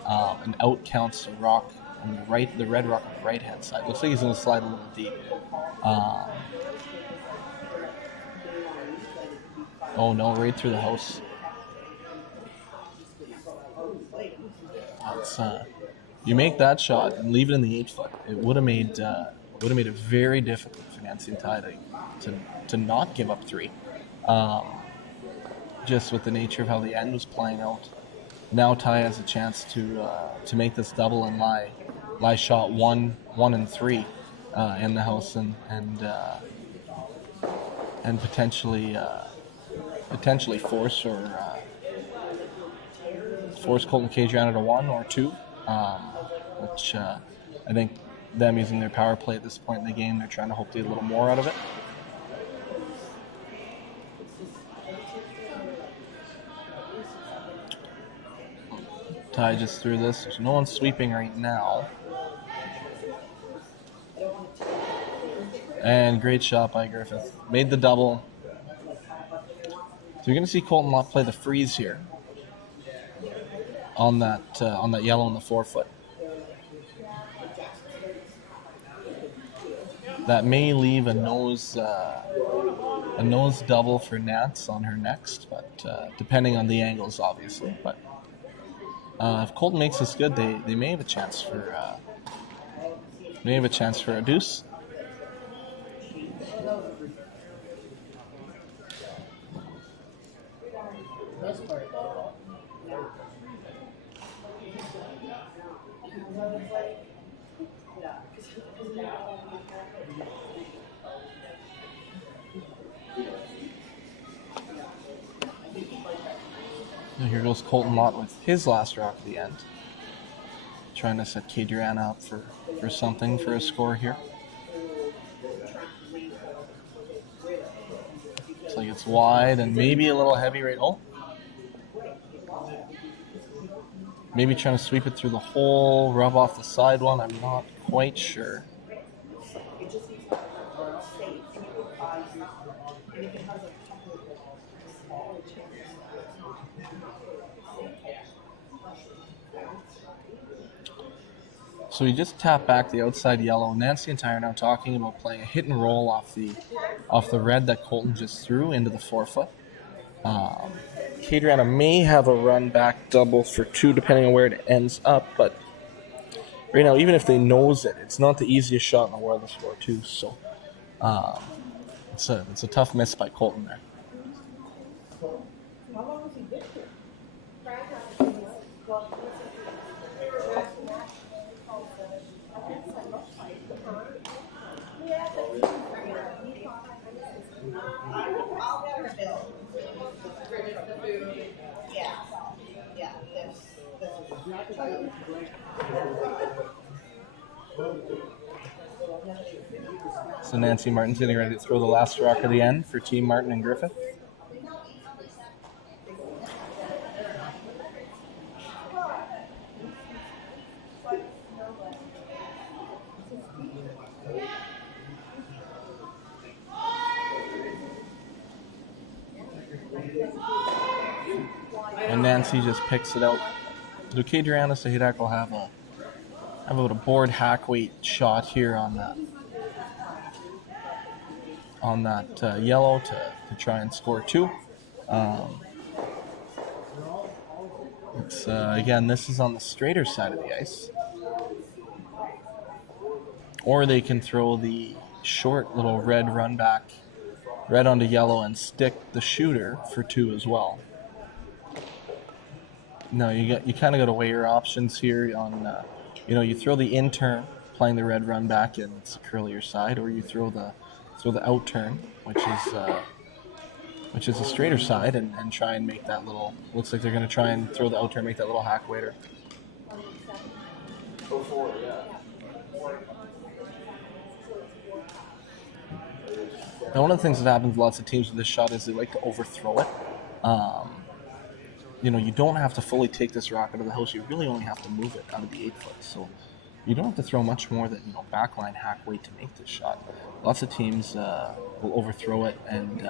and out counts the rock on the red rock on the right hand side. Looks like he's going to slide a little deep. Oh no, right through the house. You make that shot and leave it in the 8 foot. It would have made it very difficult for Nancy and Ty to not give up 3. Just with the nature of how the end was playing out. Now Ty has a chance to make this double and lie shot 1 and 3 in the house and potentially force Colton Kadriana to 1 or 2, which I think them using their power play at this point in the game, they're trying to hope to get a little more out of it. Ty just threw this. There's no one sweeping right now. And great shot by Griffith. Made the double. So you're going to see Colton Lott play the freeze here on that yellow on the 4 foot. That may leave a nose double for Nats on her next, but depending on the angles, obviously. But if Colton makes this good, they may have a chance for a deuce. And here goes Colton Lott with his last rock at the end. Trying to set Kadriana up for something, for a score here. Looks like it's wide and maybe a little heavy right. Oh. Maybe trying to sweep it through the hole, rub off the side one. I'm not quite sure. And if it has a couple of smaller changes, it's not So we just tap back the outside yellow. Nancy and Tyrel now talking about playing a hit and roll off the red that Colton just threw into the 4-foot. Kadriana may have a run back double for 2 depending on where it ends up, but right now, even if they nose it, it's not the easiest shot in the world to score 2. So it's a tough miss by Colton there. How long was he good for? So Nancy Martin's getting ready to throw the last rock of the end for Team Martin and Griffith. And Nancy just picks it out. So Kadriana Sahaidak will have about a board hack weight shot here on that yellow to try and score 2. It's again, this is on the straighter side of the ice, or they can throw the short little red run back, red onto yellow, and stick the shooter for 2 as well. No, you kind of got to weigh your options here on, you throw the in turn, playing the red run back, and it's the curlier side, or you throw the out turn, which is a straighter side, and try and make that little. Looks like they're going to try and throw the out turn, make that little hack waiter. Go forward, yeah. Now, one of the things that happens with lots of teams with this shot is they like to overthrow it. You don't have to fully take this rock out of the house. You really only have to move it out of the 8-foot. So you don't have to throw much more than backline hack weight to make this shot. Lots of teams will overthrow it, and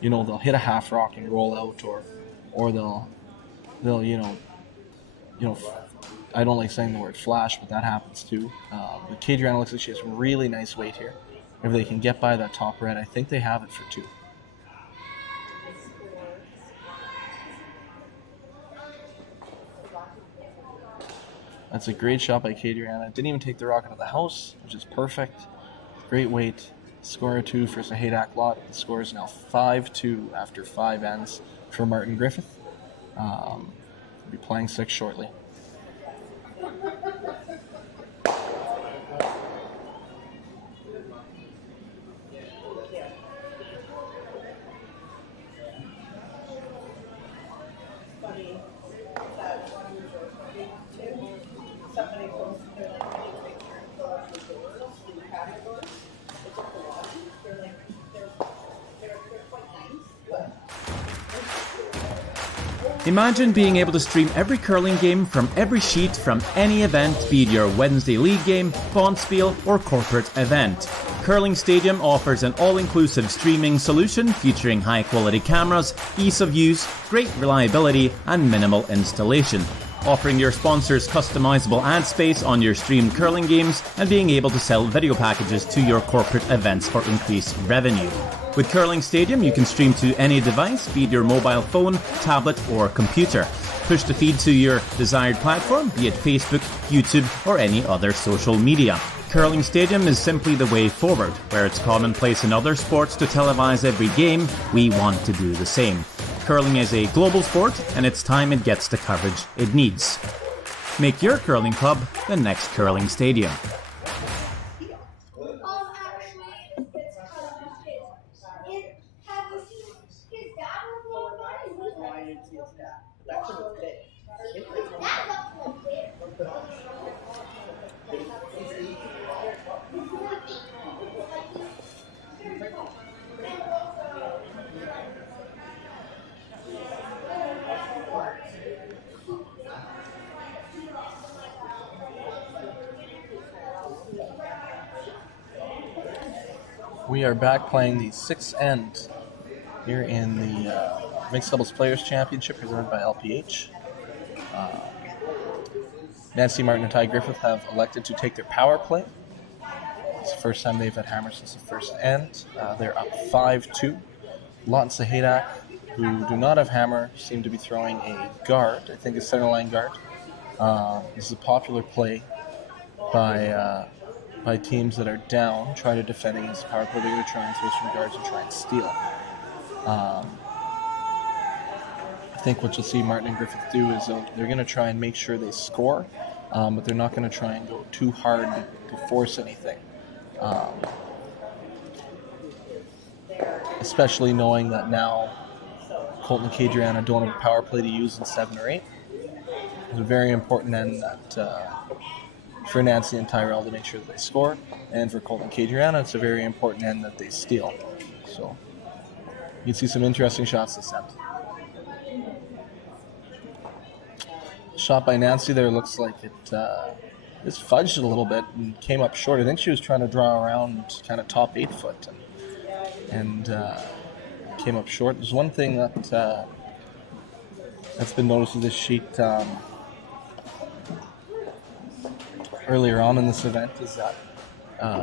they'll hit a half rock and roll out, or they'll I don't like saying the word flash, but that happens too. But Kadriana looks like she has really nice weight here. If they can get by that top red, I think they have it for 2. That's a great shot by Kadriana. Didn't even take the rock out of the house, which is perfect. Great weight. Score of 2 for Sahaidak Lott. The score is now 5-2 after 5 ends for Martin Griffith. We'll be playing 6 shortly. Imagine being able to stream every curling game from every sheet from any event, be it your Wednesday league game, bonspiel, or corporate event. Curling Stadium offers an all-inclusive streaming solution featuring high-quality cameras, ease of use, great reliability, and minimal installation. Offering your sponsors customizable ad space on your streamed curling games and being able to sell video packages to your corporate events for increased revenue. With Curling Stadium, you can stream to any device, be it your mobile phone, tablet, or computer. Push the feed to your desired platform, be it Facebook, YouTube, or any other social media. Curling Stadium is simply the way forward. Where it's commonplace in other sports to televise every game, we want to do the same. Curling is a global sport, and it's time it gets the coverage it needs. Make your curling club the next Curling Stadium. We are back playing the sixth end here in the Mixed Doubles Players Championship presented by LPH. Nancy Martin and Ty Griffith have elected to take their power play. It's the first time they've had hammer since the first end. They're up 5-2. Lott and Sahaidak, who do not have hammer, seem to be throwing a guard, I think a center line guard. This is a popular play by teams that are down, try to defend against the power play. They're going to try and throw some guards and try and steal. I think what you'll see Martin and Griffith do is they're going to try and make sure they score, but they're not going to try and go too hard to force anything. Especially knowing that now Colton and Kadriana don't have a power play to use in 7 or 8. It's a very important end that for Nancy and Tyrel to make sure that they score, and for Colton and Kadriana, it's a very important end that they steal. So you can see some interesting shots this end. Shot by Nancy there looks like it just fudged it a little bit and came up short. I think she was trying to draw around kind of top 8 foot and came up short. There's one thing that that's been noticed with this sheet earlier on in this event is that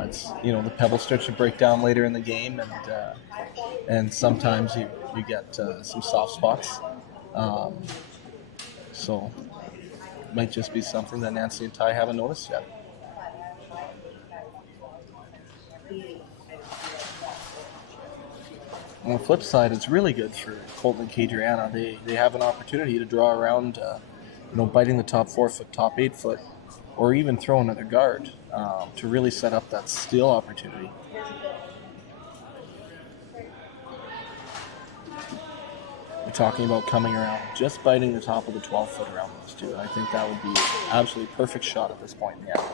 it's the pebbles start to break down later in the game, and sometimes you get some soft spots. So it might just be something that Nancy and Ty haven't noticed yet. On the flip side, it's really good for Colton and Kadriana. They have an opportunity to draw around, biting the top 4 foot, top 8 foot, or even throw another guard to really set up that steal opportunity. We're talking about coming around, just biting the top of the 12 foot around those two. I think that would be an absolutely perfect shot at this point in the game.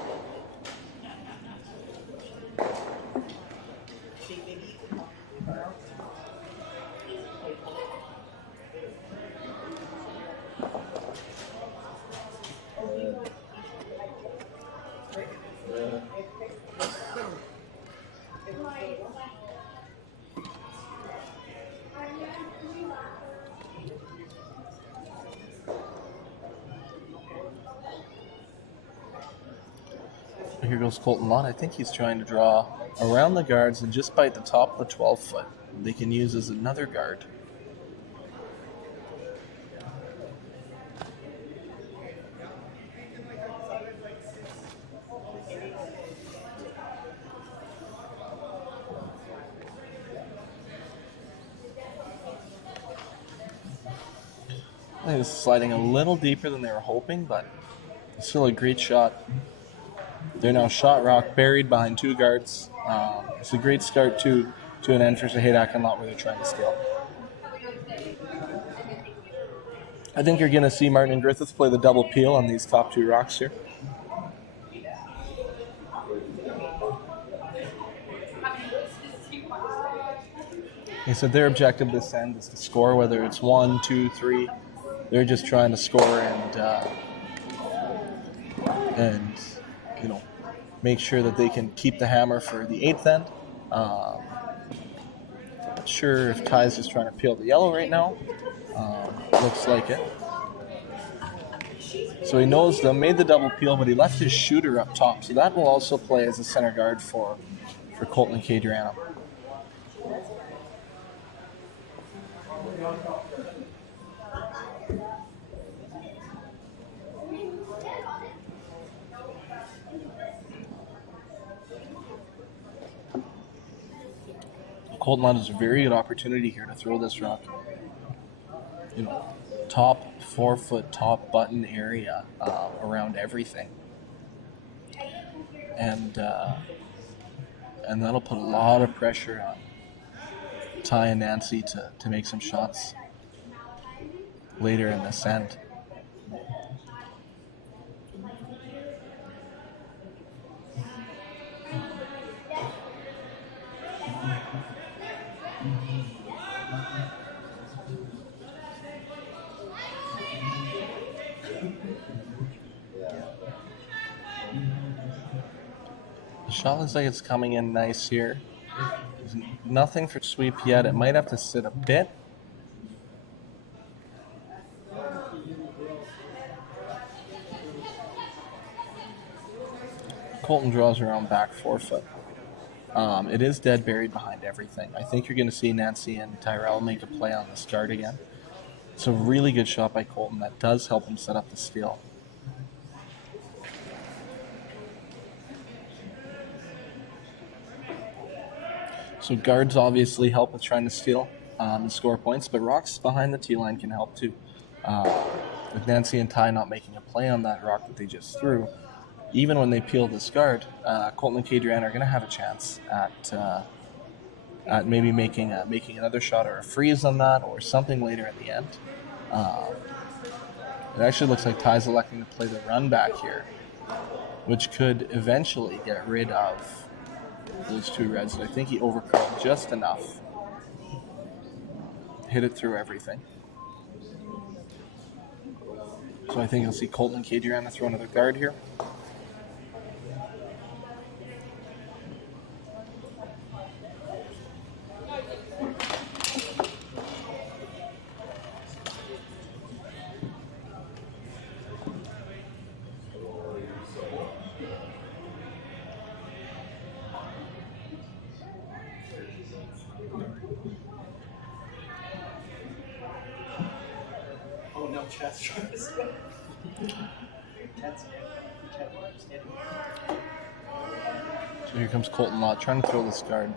Here goes Colton Lott. I think he's trying to draw around the guards and just bite the top of the 12 foot. They can use as another guard. I think it's sliding a little deeper than they were hoping, but it's still a great shot. They're now shot rock buried behind 2 guards. It's a great start to an end for Sahaidak and Lott where they're trying to steal. I think you're going to see Martin and Griffith play the double peel on these top 2 rocks here. They said their objective this end is to score, whether it's 1, 2, 3. They're just trying to score and make sure that they can keep the hammer for the 8th end. Not sure if Ty's just trying to peel the yellow right now. Looks like it. So he knows them, made the double peel, but he left his shooter up top. So that will also play as a center guard for Colton and Kadriana. Colton Lott has a very good opportunity here to throw this rock. Top 4 foot, top button area around everything. And that'll put a lot of pressure on Ty and Nancy to make some shots later in this end. The shot looks like it's coming in nice here. He's Nothing for sweep yet. It might have to sit a bit. Colton draws around back 4 foot. It is dead buried behind everything. I think you're going to see Nancy and Tyrel make a play on the start again. It's a really good shot by Colton that does help him set up the steal. So guards obviously help with trying to steal and score points, but rocks behind the tee line can help too. With Nancy and Ty not making a play on that rock that they just threw, even when they peel this guard, Colton and Kadriana are going to have a chance at maybe making another shot or a freeze on that or something later in the end. It actually looks like Ty's electing to play the run back here, which could eventually get rid of those two reds. And I think he overcurled just enough. Hit it through everything. So I think you'll see Colton and Kadriana throw another guard here. Oh no, Chad's trying to score. So here comes Colton Lott trying to throw this guard.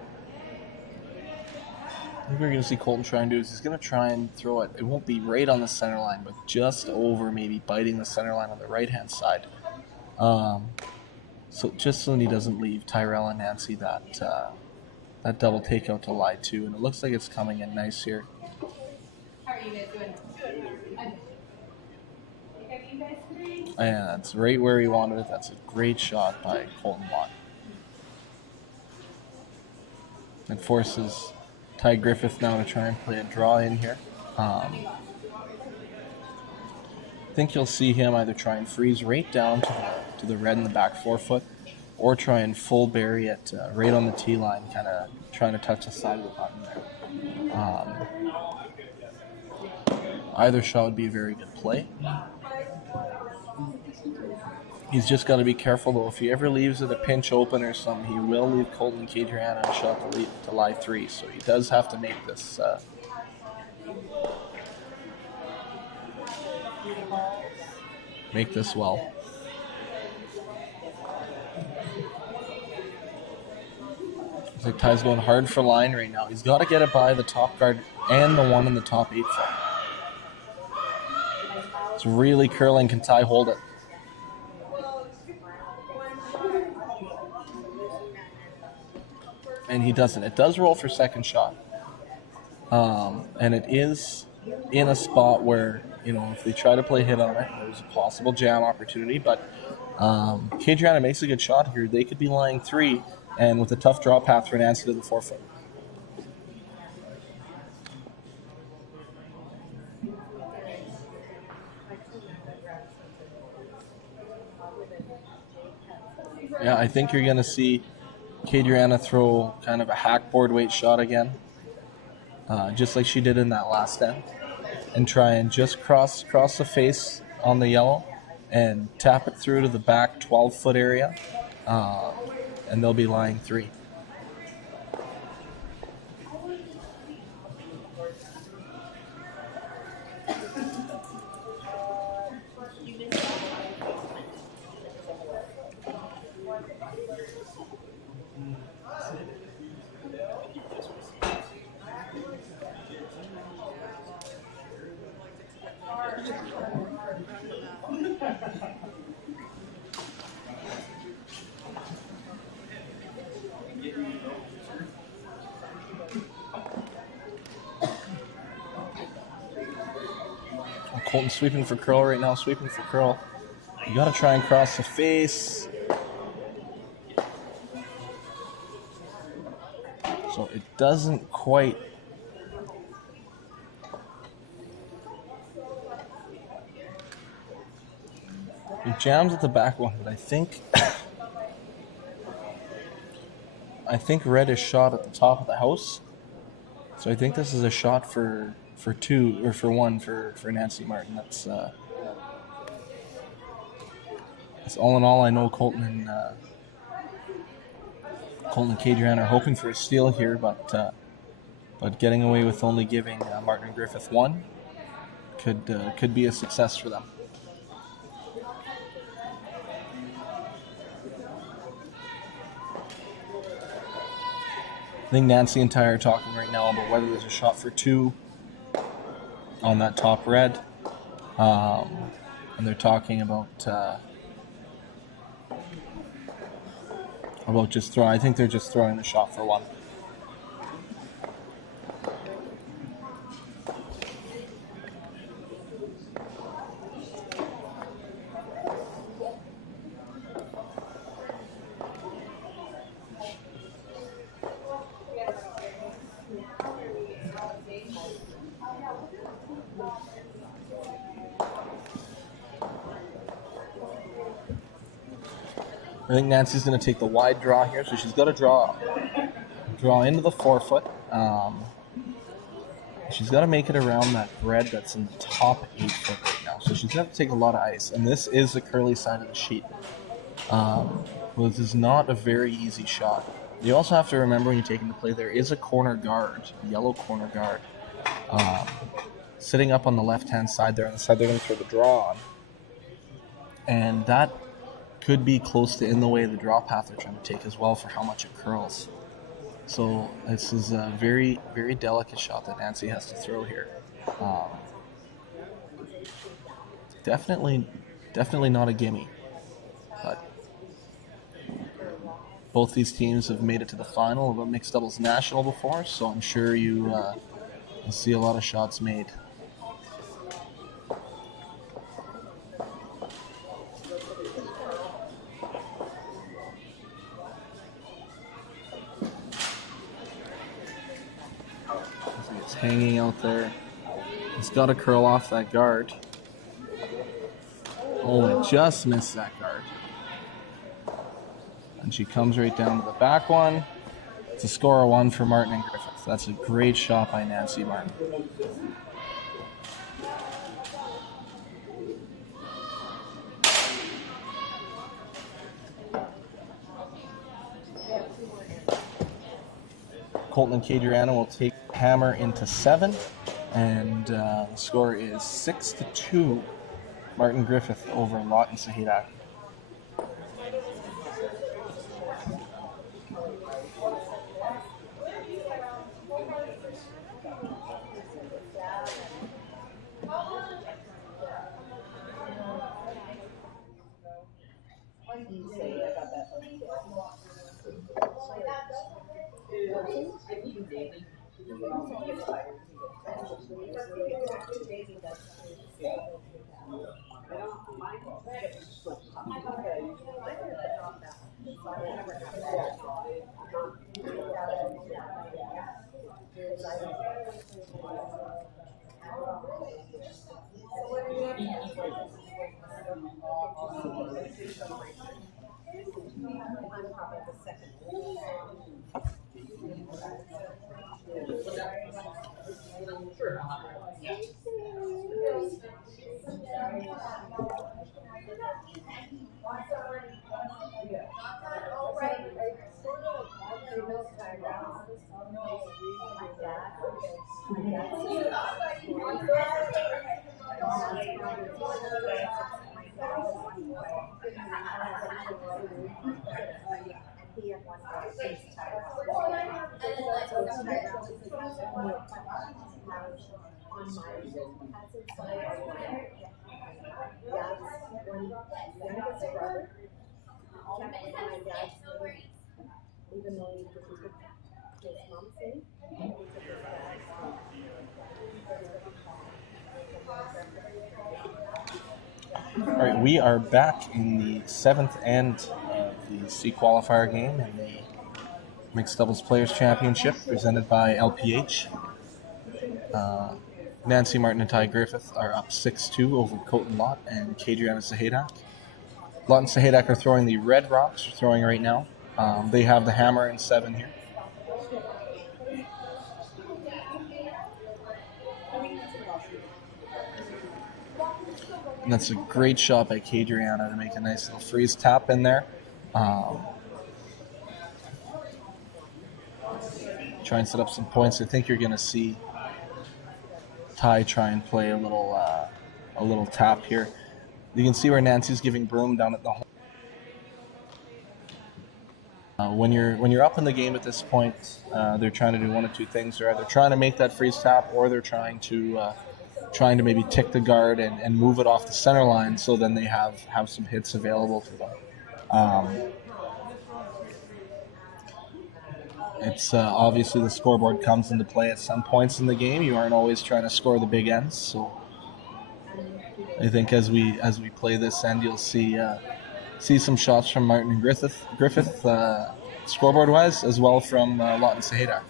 What we're going to see Colton try and do is he's going to try and throw it. It won't be right on the center line, but just over, maybe biting the center line on the right-hand side. So just so he doesn't leave Tyrel and Nancy that double takeout to lie to. And it looks like it's coming in nice here. How are you guys doing? Good. Have you guys three? And that's right where he wanted it. That's a great shot by Colton Lott. It forces Ty Griffith now to try and play a draw in here. I think you'll see him either try and freeze right down to the red in the back 4 foot, or try and full bury it right on the tee line, kind of trying to touch the side of the button there. Either shot would be a very good play. He's just got to be careful, though. If he ever leaves it a pinch open or something, he will leave Colton and Kadriana a shot to lie 3. So he does have to make this. Make this well. Looks like Ty's going hard for line right now. He's got to get it by the top guard and the one in the top 8 foot. It's really curling. Can Ty hold it? And he doesn't. It does roll for second shot. And it is in a spot where, if they try to play hit on it, there's a possible jam opportunity. But Kadriana makes a good shot here. They could be lying 3, and with a tough draw path for Nancy to the 4 foot. Yeah, I think you're going to see Kadriana throw kind of a hackboard weight shot again, just like she did in that last end, and try and just cross the face on the yellow and tap it through to the back 12-foot area, and they'll be lying 3. Colton sweeping for curl right now, sweeping for curl. You got to try and cross the face. So it doesn't quite. It jams at the back one, but I think I think red is shot at the top of the house. So I think this is a shot for two, or for one for Nancy Martin. That's all in all. I know Colton and Kadriana are hoping for a steal here, but getting away with only giving Martin and Griffith one could be a success for them. I think Nancy and Ty are talking right now about whether there's a shot for two on that top red. And they're talking about just throwing. I think they're just throwing the shot for one. I think Nancy's going to take the wide draw here, so she's got to draw into the forefoot. She's got to make it around that red that's in the top 8 foot right now. So she's got to take a lot of ice, and this is the curly side of the sheet. Well, this is not a very easy shot. You also have to remember when you take into play, there is a corner guard, a yellow corner guard, sitting up on the left-hand side there, on the side they're going to throw the draw on. And that could be close to in the way of the draw path they're trying to take as well for how much it curls. So this is a very, very delicate shot that Nancy has to throw here. Definitely not a gimme. But both these teams have made it to the final of a mixed doubles national before, so I'm sure you'll see a lot of shots made. It's hanging out there. It's got to curl off that guard. Oh, it just missed that guard. And she comes right down to the back one. It's a score of 1 for Martin and Griffith. That's a great shot by Nancy Martin. Colton and Kadriana will take hammer into 7, and the score is 6-2. Martin Griffith over Lott and Sahaidak. All right, we are back in the 7th end of the C-Qualifier game in the Mixed Doubles Players Championship presented by LPH. Nancy Martin and Ty Griffith are up 6-2 over Colton Lott and Kadriana Sahaidak. Lott and Sahaidak are throwing the red rocks, they're throwing right now. They have the hammer in 7 here. And that's a great shot by Kadriana to make a nice little freeze tap in there. Try and set up some points. I think you're going to see Ty try and play a little tap here. You can see where Nancy's giving Broom down at the home. When you're up in the game at this point, they're trying to do one of two things. They're either trying to make that freeze tap, or they're trying to maybe tick the guard and move it off the center line, so then they have some hits available to them. It's obviously the scoreboard comes into play at some points in the game. You aren't always trying to score the big ends, so I think as we play this end, you'll see some shots from Martin and Griffith scoreboard wise, as well from Lott and Sahaidak.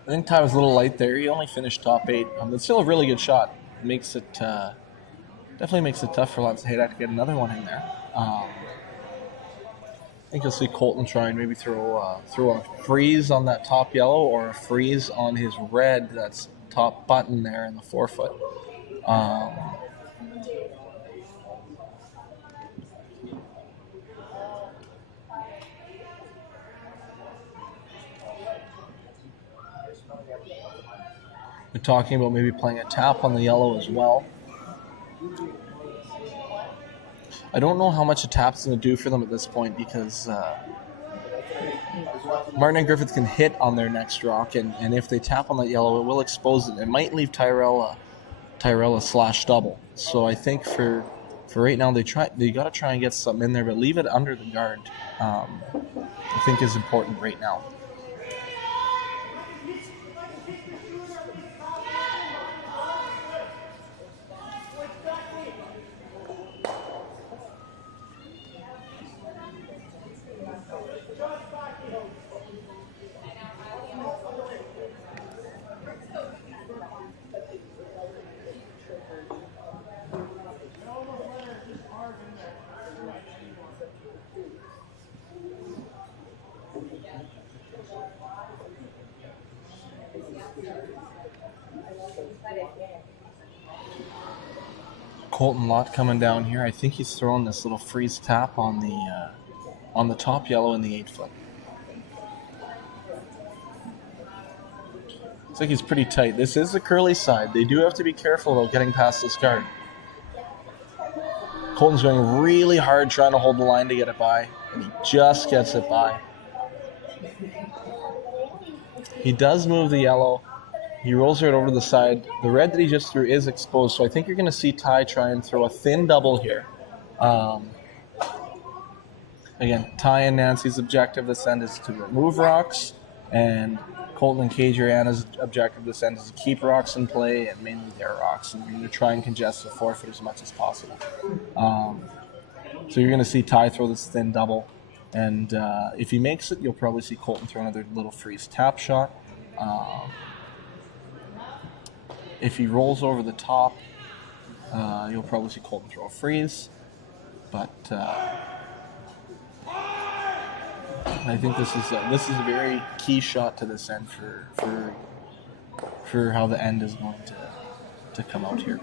I think Ty was a little light there. He only finished top 8. But still a really good shot. Makes it definitely makes it tough for Lott and Sahaidak to get another one in there. I think you'll see Colton try and maybe throw a freeze on that top yellow, or a freeze on his red, that's top button there in the 4-foot. We're talking about maybe playing a tap on the yellow as well. I don't know how much a tap's going to do for them at this point, because Martin and Griffith can hit on their next rock, and if they tap on that yellow, it will expose it. It might leave Tyrel a slash double. So I think for right now, they got to try and get something in there, but leave it under the guard. I think is important right now. Colton Lott coming down here. I think he's throwing this little freeze tap on the top yellow in the 8-foot. Looks like he's pretty tight. This is the curly side. They do have to be careful about getting past this guard. Colton's going really hard trying to hold the line to get it by, and he just gets it by. He does move the yellow. He rolls it over to the side. The red that he just threw is exposed, so I think you're going to see Ty try and throw a thin double here. Again, Ty and Nancy's objective this end is to remove rocks, and Colton and Kadriana's objective this end is to keep rocks in play, and mainly their rocks, and we're going to try and congest the 4-foot as much as possible. So you're going to see Ty throw this thin double, and if he makes it, you'll probably see Colton throw another little freeze tap shot. If he rolls over the top, you'll probably see Colton throw a freeze. But I think this is a very key shot to this end for how the end is going to come out here.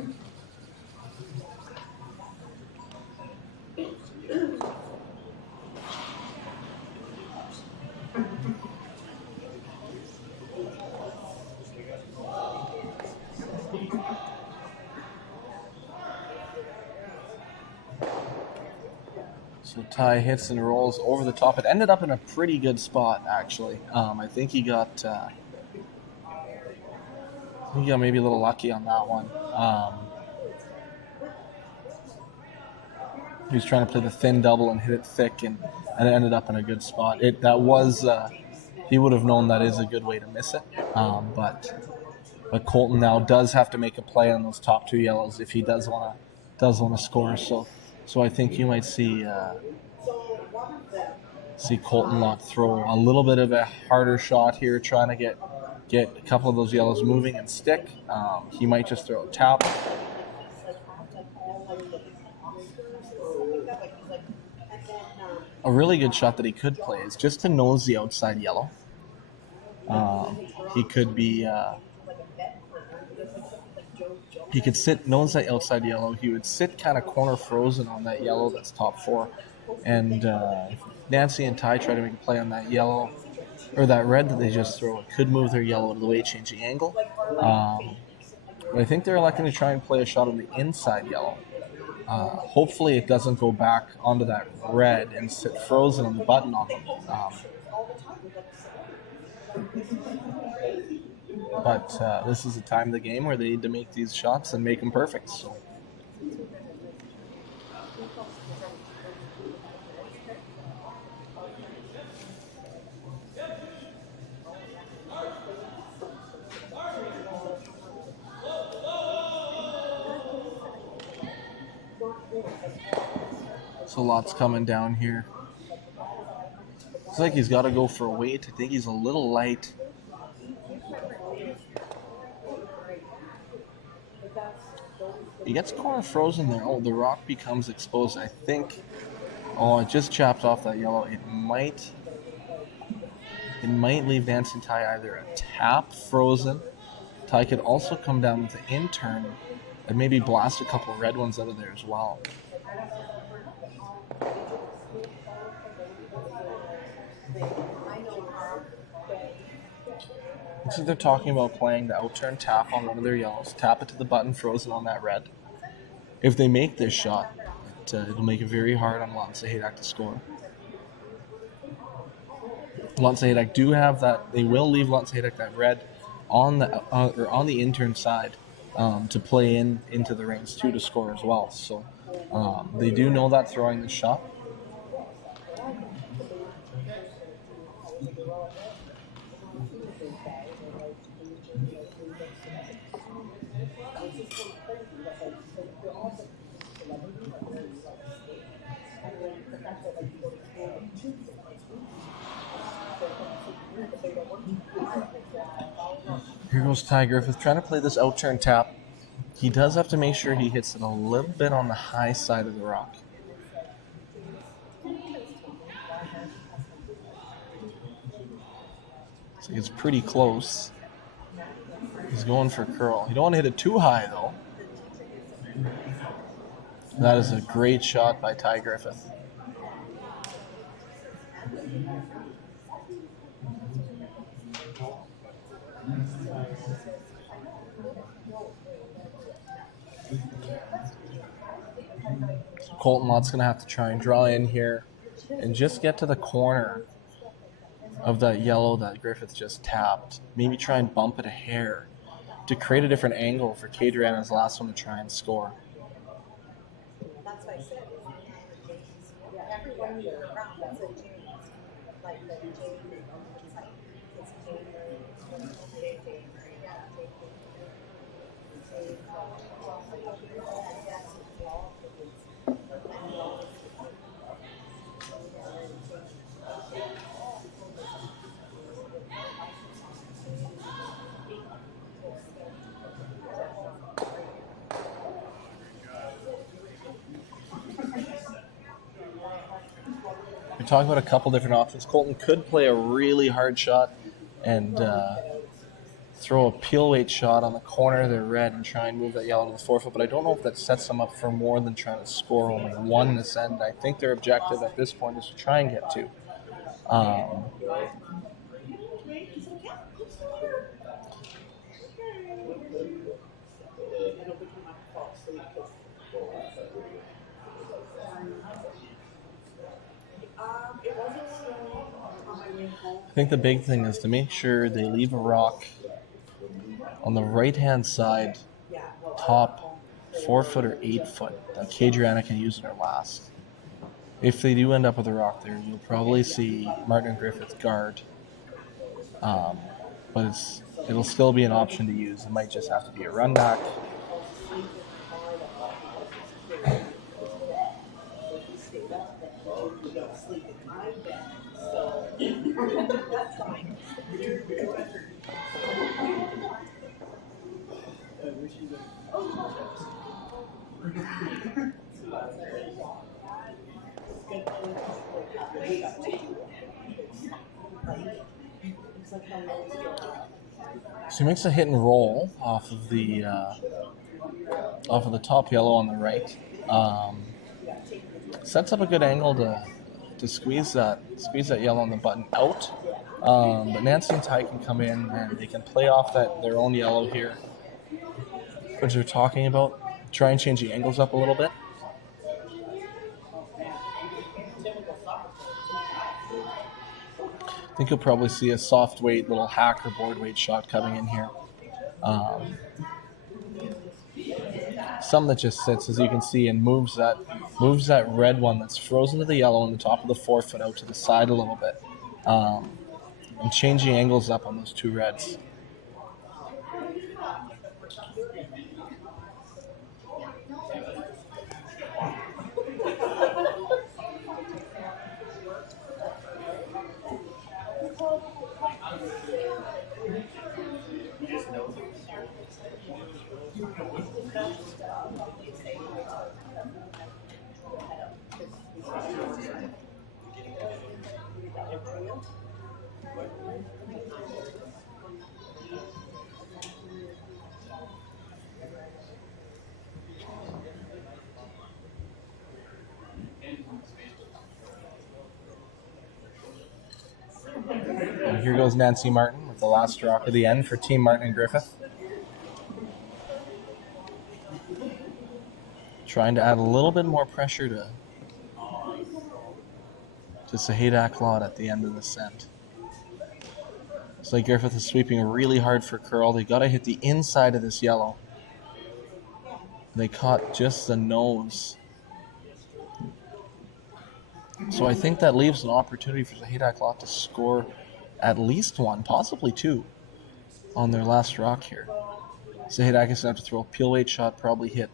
So Ty hits and rolls over the top. It ended up in a pretty good spot, actually. I think he got maybe a little lucky on that one. He was trying to play the thin double and hit it thick, and it ended up in a good spot. He would have known that is a good way to miss it. But Colton now does have to make a play on those top 2 yellows if he does want to score. So So I think you might see Colton Lott throw a little bit of a harder shot here, trying to get a couple of those yellows moving and stick. He might just throw a tap. A really good shot that he could play is just to nose the outside yellow. He could be... he could sit nose that outside yellow. He would sit kind of corner frozen on that yellow that's top 4. And if Nancy and Ty try to make a play on that yellow, or that red that they just throw, it could move their yellow out of the way, change the angle. But I think they're electing to try and play a shot on the inside yellow. Hopefully it doesn't go back onto that red and sit frozen on the button on them. But this is a time of the game where they need to make these shots and make them perfect. So Lott's coming down here. Looks like he's got to go for a weight. I think he's a little light. He gets corner frozen there. Oh, the rock becomes exposed. I think. Oh, it just chopped off that yellow. It might leave Nancy and Ty either a tap frozen. Ty could also come down with the intern and maybe blast a couple red ones out of there as well. Looks like they're talking about playing the outturn tap on one of their yellows. Tap it to the button frozen on that red. If they make this shot, it'll make it very hard on Lott and Sahaidak to score. Lott and Sahaidak do have that. They will leave Lott and Sahaidak that red on the intern side to play into the rings too to score as well. So they do know that throwing the shot. Here goes Ty Griffith trying to play this outturn tap. He does have to make sure he hits it a little bit on the high side of the rock. So it's pretty close. He's going for curl. You don't want to hit it too high though. That is a great shot by Ty Griffith. So Colton Lott's going to have to try and draw in here and just get to the corner of that yellow that Griffith just tapped. Maybe try and bump it a hair to create a different angle for Kadriana's last one to try and score. That's what I said. Everyone you're around, that's a James. Like the James, it's like, it's James. We're talking about a couple different options. Colton could play a really hard shot and throw a peel weight shot on the corner of their red and try and move that yellow to the 4 foot, but I don't know if that sets them up for more than trying to score only one this end. I think their objective at this point is to try and get 2. I think the big thing is to make sure they leave a rock on the right-hand side, top 4 foot or 8 foot, that Kadriana can use in her last. If they do end up with a rock there, you'll probably see Martin and Griffith guard. But it'll still be an option to use. It might just have to be a run back. So he makes a hit and roll off of the top yellow on the right. Sets up a good angle to squeeze that yellow on the button out. But Nancy and Ty can come in and they can play off their own yellow here, which they're talking about. Try and change the angles up a little bit. I think you'll probably see a soft weight, little hack or board weight shot coming in here. Some that just sits, as you can see, and moves that red one that's frozen to the yellow on the top of the forefoot out to the side a little bit. And changing angles up on those two reds. And here goes Nancy Martin with the last rock of the end for Team Martin and Griffith. Trying to add a little bit more pressure to Sahaidak Lott at the end of the set. It's like Griffith is sweeping really hard for curl. They got to hit the inside of this yellow. They caught just the nose. So I think that leaves an opportunity for Sahaidak Lott to score at least one, possibly two, on their last rock here. Sahaidak is going to have to throw a peel weight shot, probably hit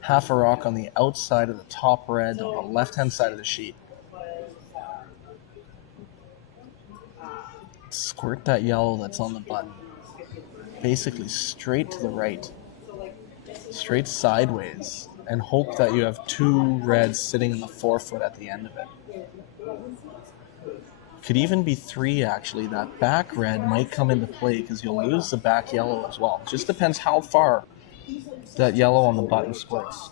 half a rock on the outside of the top red on the left-hand side of the sheet. Squirt that yellow that's on the button. Basically straight to the right. Straight sideways. And hope that you have two reds sitting in the forefoot at the end of it. Could even be three, actually. That back red might come into play because you'll lose the back yellow as well. It just depends how far that yellow on the button splits.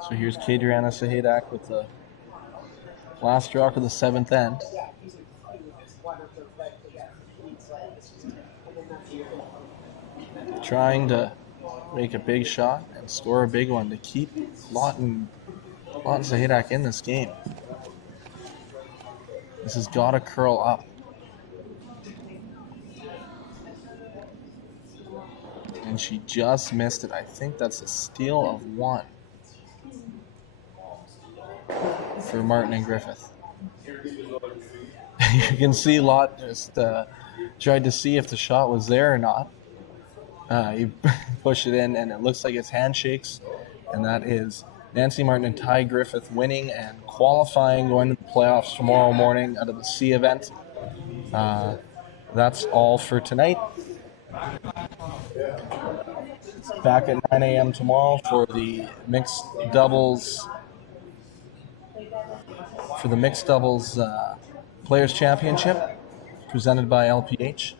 So here's Kadriana Sahaidak with the last rock of the seventh end. Trying to make a big shot and score a big one to keep Lott and Sahaidak in this game. This has got to curl up. And she just missed it. I think that's a steal of one for Martin and Griffith. You can see Lott just tried to see if the shot was there or not. He pushed it in, and it looks like it's handshakes. And that is Nancy Martin and Ty Griffith winning and qualifying, going to the playoffs tomorrow morning out of the C event. That's all for tonight. Back at 9 a.m. tomorrow for the mixed doubles Players Championship presented by LPH.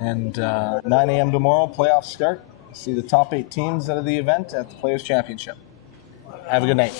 And 9 a.m. tomorrow, playoffs start. See the top 8 teams out of the event at the Players Championship. Have a good night.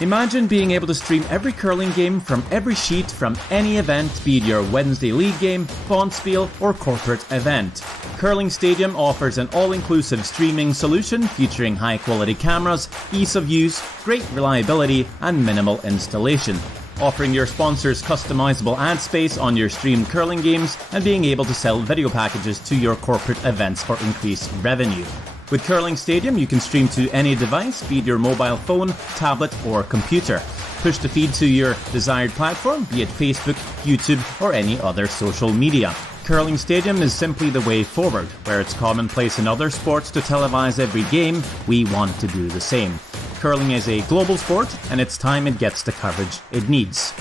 Imagine being able to stream every curling game from every sheet from any event, be it your Wednesday league game, bonspiel, or corporate event. Curling Stadium offers an all-inclusive streaming solution featuring high-quality cameras, ease of use, great reliability, and minimal installation. Offering your sponsors customizable ad space on your streamed curling games and being able to sell video packages to your corporate events for increased revenue. With Curling Stadium, you can stream to any device, be it your mobile phone, tablet, or computer. Push the feed to your desired platform, be it Facebook, YouTube, or any other social media. Curling Stadium is simply the way forward. Where it's commonplace in other sports to televise every game, we want to do the same. Curling is a global sport, and it's time it gets the coverage it needs.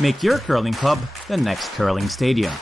Make your curling club the next Curling Stadium.